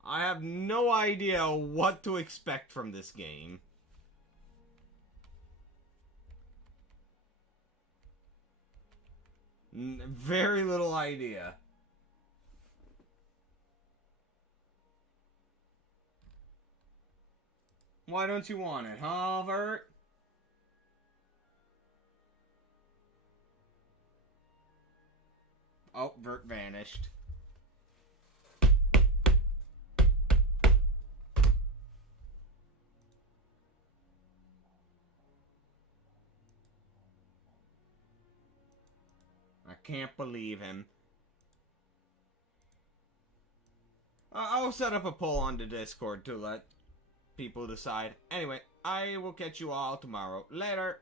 I have no idea what to expect from this game. Very little idea. Why don't you want it, huh, Vert? Oh, Vert vanished. I can't believe him. I'll set up a poll on the Discord to let people decide. Anyway, I will catch you all tomorrow. Later.